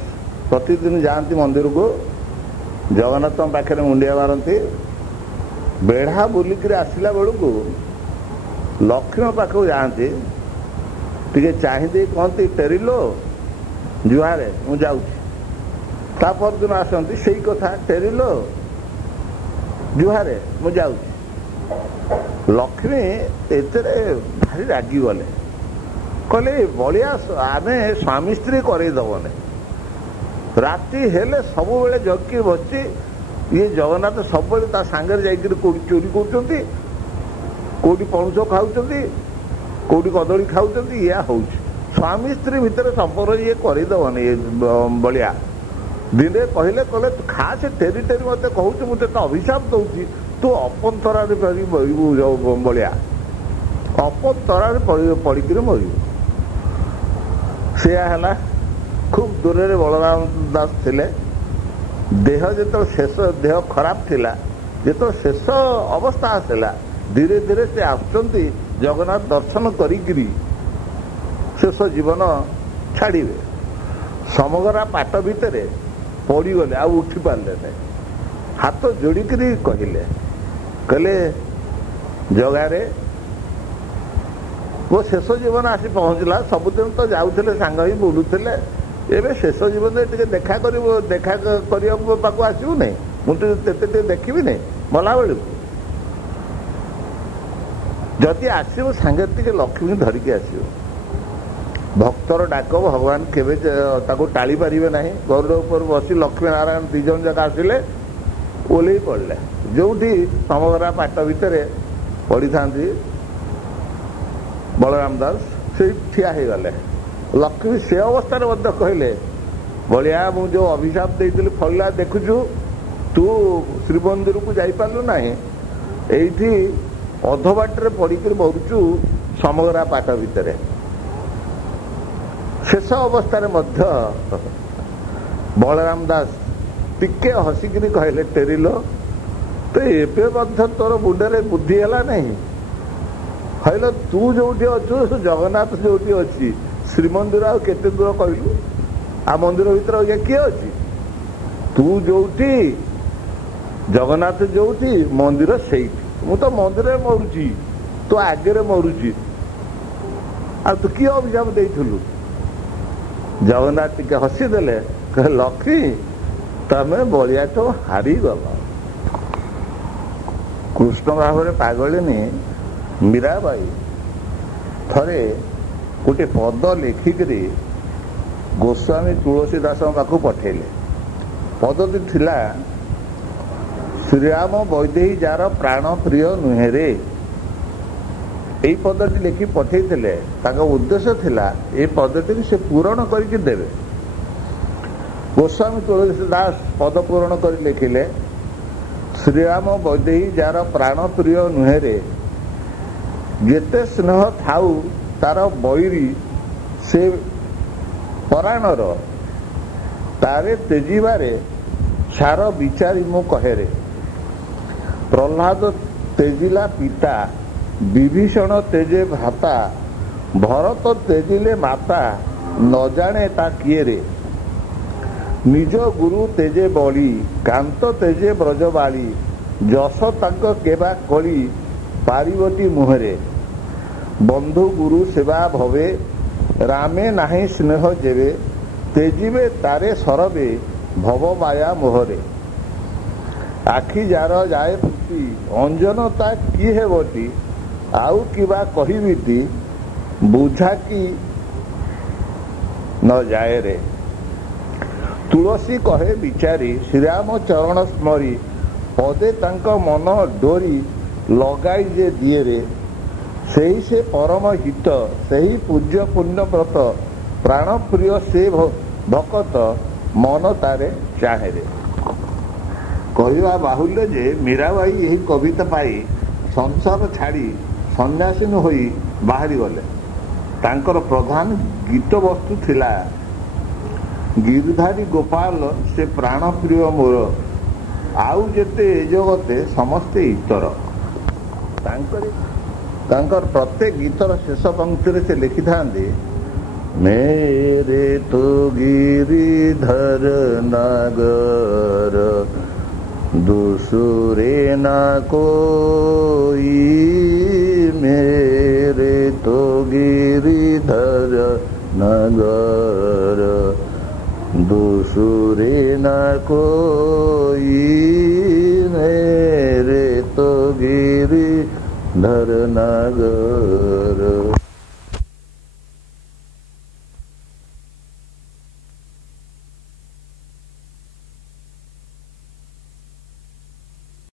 ପ୍ରତିଦିନ ଯାଆନ୍ତି ମନ୍ଦିରକୁ, ଜଗନ୍ନାଥଙ୍କ ପାଖରେ ମୁଣ୍ଡିଆ ମାରନ୍ତି। ବେଢ଼ା ବୁଲିକିରି ଆସିଲା ବେଳକୁ ଲକ୍ଷ୍ମୀଙ୍କ ପାଖକୁ ଯାଆନ୍ତି, ଟିକେ ଚାହିଁଦେଇ କହନ୍ତି ଟେରିଲୋ ଜୁହାରେ ମୁଁ ଯାଉଛି। ତା ପରଦିନ ଆସନ୍ତି ସେଇ କଥା, ଟେରିଲୋ ଜୁହାରେ ମୁଁ ଯାଉଛି। ଲକ୍ଷ୍ମୀ ଏଥିରେ ଭାରି ରାଗିଗଲେ, କହିଲେ ବଳିଆ ଆମେ ସ୍ୱାମୀ ସ୍ତ୍ରୀ କରେଇଦବନି, ରାତି ହେଲେ ସବୁବେଳେ ଜଗିକି ବସିଛି, ଇଏ ଜଗନ୍ନାଥ ସବୁବେଳେ ତା ସାଙ୍ଗରେ ଯାଇକରି କୋଉଠି ଚୋରି କରୁଛନ୍ତି, କୋଉଠି ପଣସ ଖାଉଛନ୍ତି, କୋଉଠି କଦଳୀ ଖାଉଛନ୍ତି, ଇଏ ହଉଛି ସ୍ୱାମୀ ସ୍ତ୍ରୀ ଭିତରେ ସମ୍ପର୍କ ଇଏ କରେଇଦବନି। ଇଏ ବଳିଆ ଦିନେ କହିଲେ ତୁ ଖା ସେ ଟେରି ଟେରି ମତେ କହୁଛୁ, ମୁଁ ତତେ ଅଭିଶାପ ଦଉଛି, ତୁ ଅପନ୍ତରାରେ ମରିବୁ ବଳିଆ, ଅପନ୍ତରାରେ ପଡ଼ିକିରି ମରିବୁ। ସେୟା ହେଲା। ଖୁବ୍ ଦୂରରେ ବଳରାମ ଦାସ ଥିଲେ। ଦେହ ଯେତେବେଳେ ଶେଷ, ଦେହ ଖରାପ ଥିଲା, ଯେତେବେଳେ ଶେଷ ଅବସ୍ଥା ଆସିଲା, ଧୀରେ ଧୀରେ ସେ ଆସୁଛନ୍ତି ଜଗନ୍ନାଥ ଦର୍ଶନ କରିକିରି ଶେଷ ଜୀବନ ଛାଡ଼ିବେ। ସମଗରା ପାଟ ଭିତରେ ପଡ଼ିଗଲେ, ଆଉ ଉଠି ପାରିଲେ ନାହିଁ। ହାତ ଯୋଡ଼ିକିରି କହିଲେ ଜଗାରେ ମୋ ଶେଷ ଜୀବନ ଆସି ପହଞ୍ଚିଲା, ସବୁଦିନ ତ ଯାଉଥିଲେ ସାଙ୍ଗ ହେଇ ବୁଲୁଥିଲେ, ଏବେ ଶେଷ ଜୀବନରେ ଟିକେ ଦେଖା କରିବା ପାଖକୁ ଆସିବୁ ନାହିଁ, ମୁଁ ଟିକେ ଦେଖିବି ନାହିଁ ମଲାବେଳକୁ। ଯଦି ଆସିବ ସାଙ୍ଗରେ ଟିକେ ଲକ୍ଷ୍ମୀ ଧରିକି ଆସିବ। ଭକ୍ତର ଡାକ ଭଗବାନ କେବେ ତାକୁ ଟାଳି ପାରିବେ ନାହିଁ। ଗରୁଡ଼ ଉପରେ ବସି ଲକ୍ଷ୍ମୀ ନାରାୟଣ ଦି ଜଣ ଯାକ ଆସିଲେ, ଓହ୍ଲେଇ ପଡ଼ିଲେ ଯୋଉଠି ସମଗରା ପାଟ ଭିତରେ ପଡ଼ିଥାନ୍ତି ବଳରାମ ଦାସ, ସେଇ ଠିଆ ହେଇଗଲେ। ଲକ୍ଷ୍ମୀ ସେ ଅବସ୍ଥାରେ ମଧ୍ୟ କହିଲେ ବଳିଆ ମୁଁ ଯୋଉ ଅଭିଶାପ ଦେଇଥିଲି ଫଳିଲା ଦେଖୁଛୁ, ତୁ ଶ୍ରୀମନ୍ଦିରକୁ ଯାଇପାରିଲୁ ନାହିଁ, ଏଇଠି ଅଧବାଟରେ ପଡ଼ିକରି ମରୁଛୁ ସମଗରା ପାଟ ଭିତରେ। ଶେଷ ଅବସ୍ଥାରେ ମଧ୍ୟ ବଳରାମ ଦାସ ଟିକେ ହସିକିରି କହିଲେ, ଟେରିଲୋ ତ ଏବେ ମଧ୍ୟ ତୋର ମୁଣ୍ଡରେ ବୁଦ୍ଧି ହେଲା ନାହିଁ? କହିଲ ତୁ ଯୋଉଠି ଅଛୁ, ଜଗନ୍ନାଥ ଯୋଉଠି ଅଛି, ଶ୍ରୀମନ୍ଦିର ଆଉ କେତେ ଦୂର କହିଲୁ? ଆଉ ମନ୍ଦିର ଭିତରେ ଆଜ୍ଞା କିଏ ଅଛି? ତୁ ଯୋଉଠି, ଜଗନ୍ନାଥ ଯୋଉଠି, ମନ୍ଦିର ସେଇଠି। ମୁଁ ତ ମନ୍ଦିରରେ ମରୁଛି, ତୁ ଆଗରେ ମରୁଛି, ଆଉ ତୁ କି ଅଭିଶାପ ଦେଇଥିଲୁ? ଜଗନ୍ନାଥ ଟିକେ ହସିଦେଲେ, କହିଲେ ଲକ୍ଷ୍ମୀ ତମେ ବଳିଆଠ ହାରିଗଲ। କୃଷ୍ଣ ଭାବରେ ପାଗଳିନୀ ମୀରାବାଇ ଥରେ ଗୋଟେ ପଦ ଲେଖିକିରି ଗୋସ୍ୱାମୀ ତୁଳସୀ ଦାସଙ୍କ ପାଖକୁ ପଠେଇଲେ। ପଦଟି ଥିଲା, ଶ୍ରୀରାମ ବୈଦେହୀ ଯାର ପ୍ରାଣ ପ୍ରିୟ ନୁହେଁରେ। ଏଇ ପଦଟି ଲେଖି ପଠେଇଥିଲେ। ତାଙ୍କ ଉଦ୍ଦେଶ୍ୟ ଥିଲା ଏ ପଦଟିକୁ ସେ ପୂରଣ କରିକି ଦେବେ। ଗୋସ୍ୱାମୀ ତୁଳସୀ ଦାସ ପଦ ପୂରଣ କରି ଲେଖିଲେ, ଶ୍ରୀରାମ ବୈଦେହୀ ଯାର ପ୍ରାଣ ପ୍ରିୟ ନୁହେଁରେ, ଯେତେ ସ୍ନେହ ଥାଉ ତାର ବୈରୀ ସେ ପରାଣର, ତାରେ ତେଜିବାରେ ସାର ବିଚାରି ମୁଁ କହେରେ। ପ୍ରହ୍ଲାଦ ତେଜିଲା ପିତା, ବିଭୀଷଣ ତେଜେ ଭ୍ରାତା, ଭରତ ତେଜିଲେ ମାତା, ନ ଜାଣେ ତା କିଏରେ। ନିଜ ଗୁରୁ ତେଜେ ବଳି, କାନ୍ତ ତେଜେ ବ୍ରଜବାଳୀ, ଯଶ ତାଙ୍କ କେବା କଳି, ପାରିବଟି ମୁହଁରେ। ବନ୍ଧୁ ଗୁରୁ ସେବା ଭବେ, ରାମେ ନାହିଁ ସ୍ନେହ ଯେବେ, ତେଜିବେ ତାରେ ସରବେ, ଭବ ମାୟା ମୋହରେ। ଆଖି ଯାର ଯାଏ ଫୁଟି, ଅଞ୍ଜନ ତା କି ହେବଟି, ଆଉ କିବା କହିବିଟି, ବୁଝା କି ନ ଯାଏ ରେ। ତୁଳସୀ କହେ ବିଚାରି, ଶ୍ରୀରାମ ଚରଣ ସ୍ମରି, ପଦେ ତାଙ୍କ ମନ ଡୋରି, ଲଗାଇ ଯେ ଦିଏରେ। ସେହି ସେ ପରମ ହିତ, ସେହି ପୂଜ୍ୟ ପୁଣ୍ୟବ୍ରତ, ପ୍ରାଣ ପ୍ରିୟ ସେ ଭକତ, ମନ ତାରେ ଚାହେଁରେ। କହିବା ବାହୁଲ୍ୟ ଯେ ମୀରାବାଇ ଏହି କବିତା ପାଇ ସଂସାର ଛାଡ଼ି ସନ୍ନ୍ୟାସିନୀ ହୋଇ ବାହାରିଗଲେ। ତାଙ୍କର ପ୍ରଧାନ ଗୀତ ବସ୍ତୁ ଥିଲା, ଗିରିଧାରୀ ଗୋପାଳ ସେ ପ୍ରାଣ ପ୍ରିୟ ମୋର, ଆଉ ଯେତେ ଏ ଜଗତେ ସମସ୍ତେ ଇତର। ତାଙ୍କର ପ୍ରତ୍ୟେକ ଗୀତର ଶେଷ ପଂକ୍ତିରେ ସେ ଲେଖିଥାନ୍ତି, मेरे तो गिरिधर नागर, दूसरे ना कोई। मेरे तो गिरिधर नागर, दूसरे ना कोई। मेरे तो गिरिधर नागर।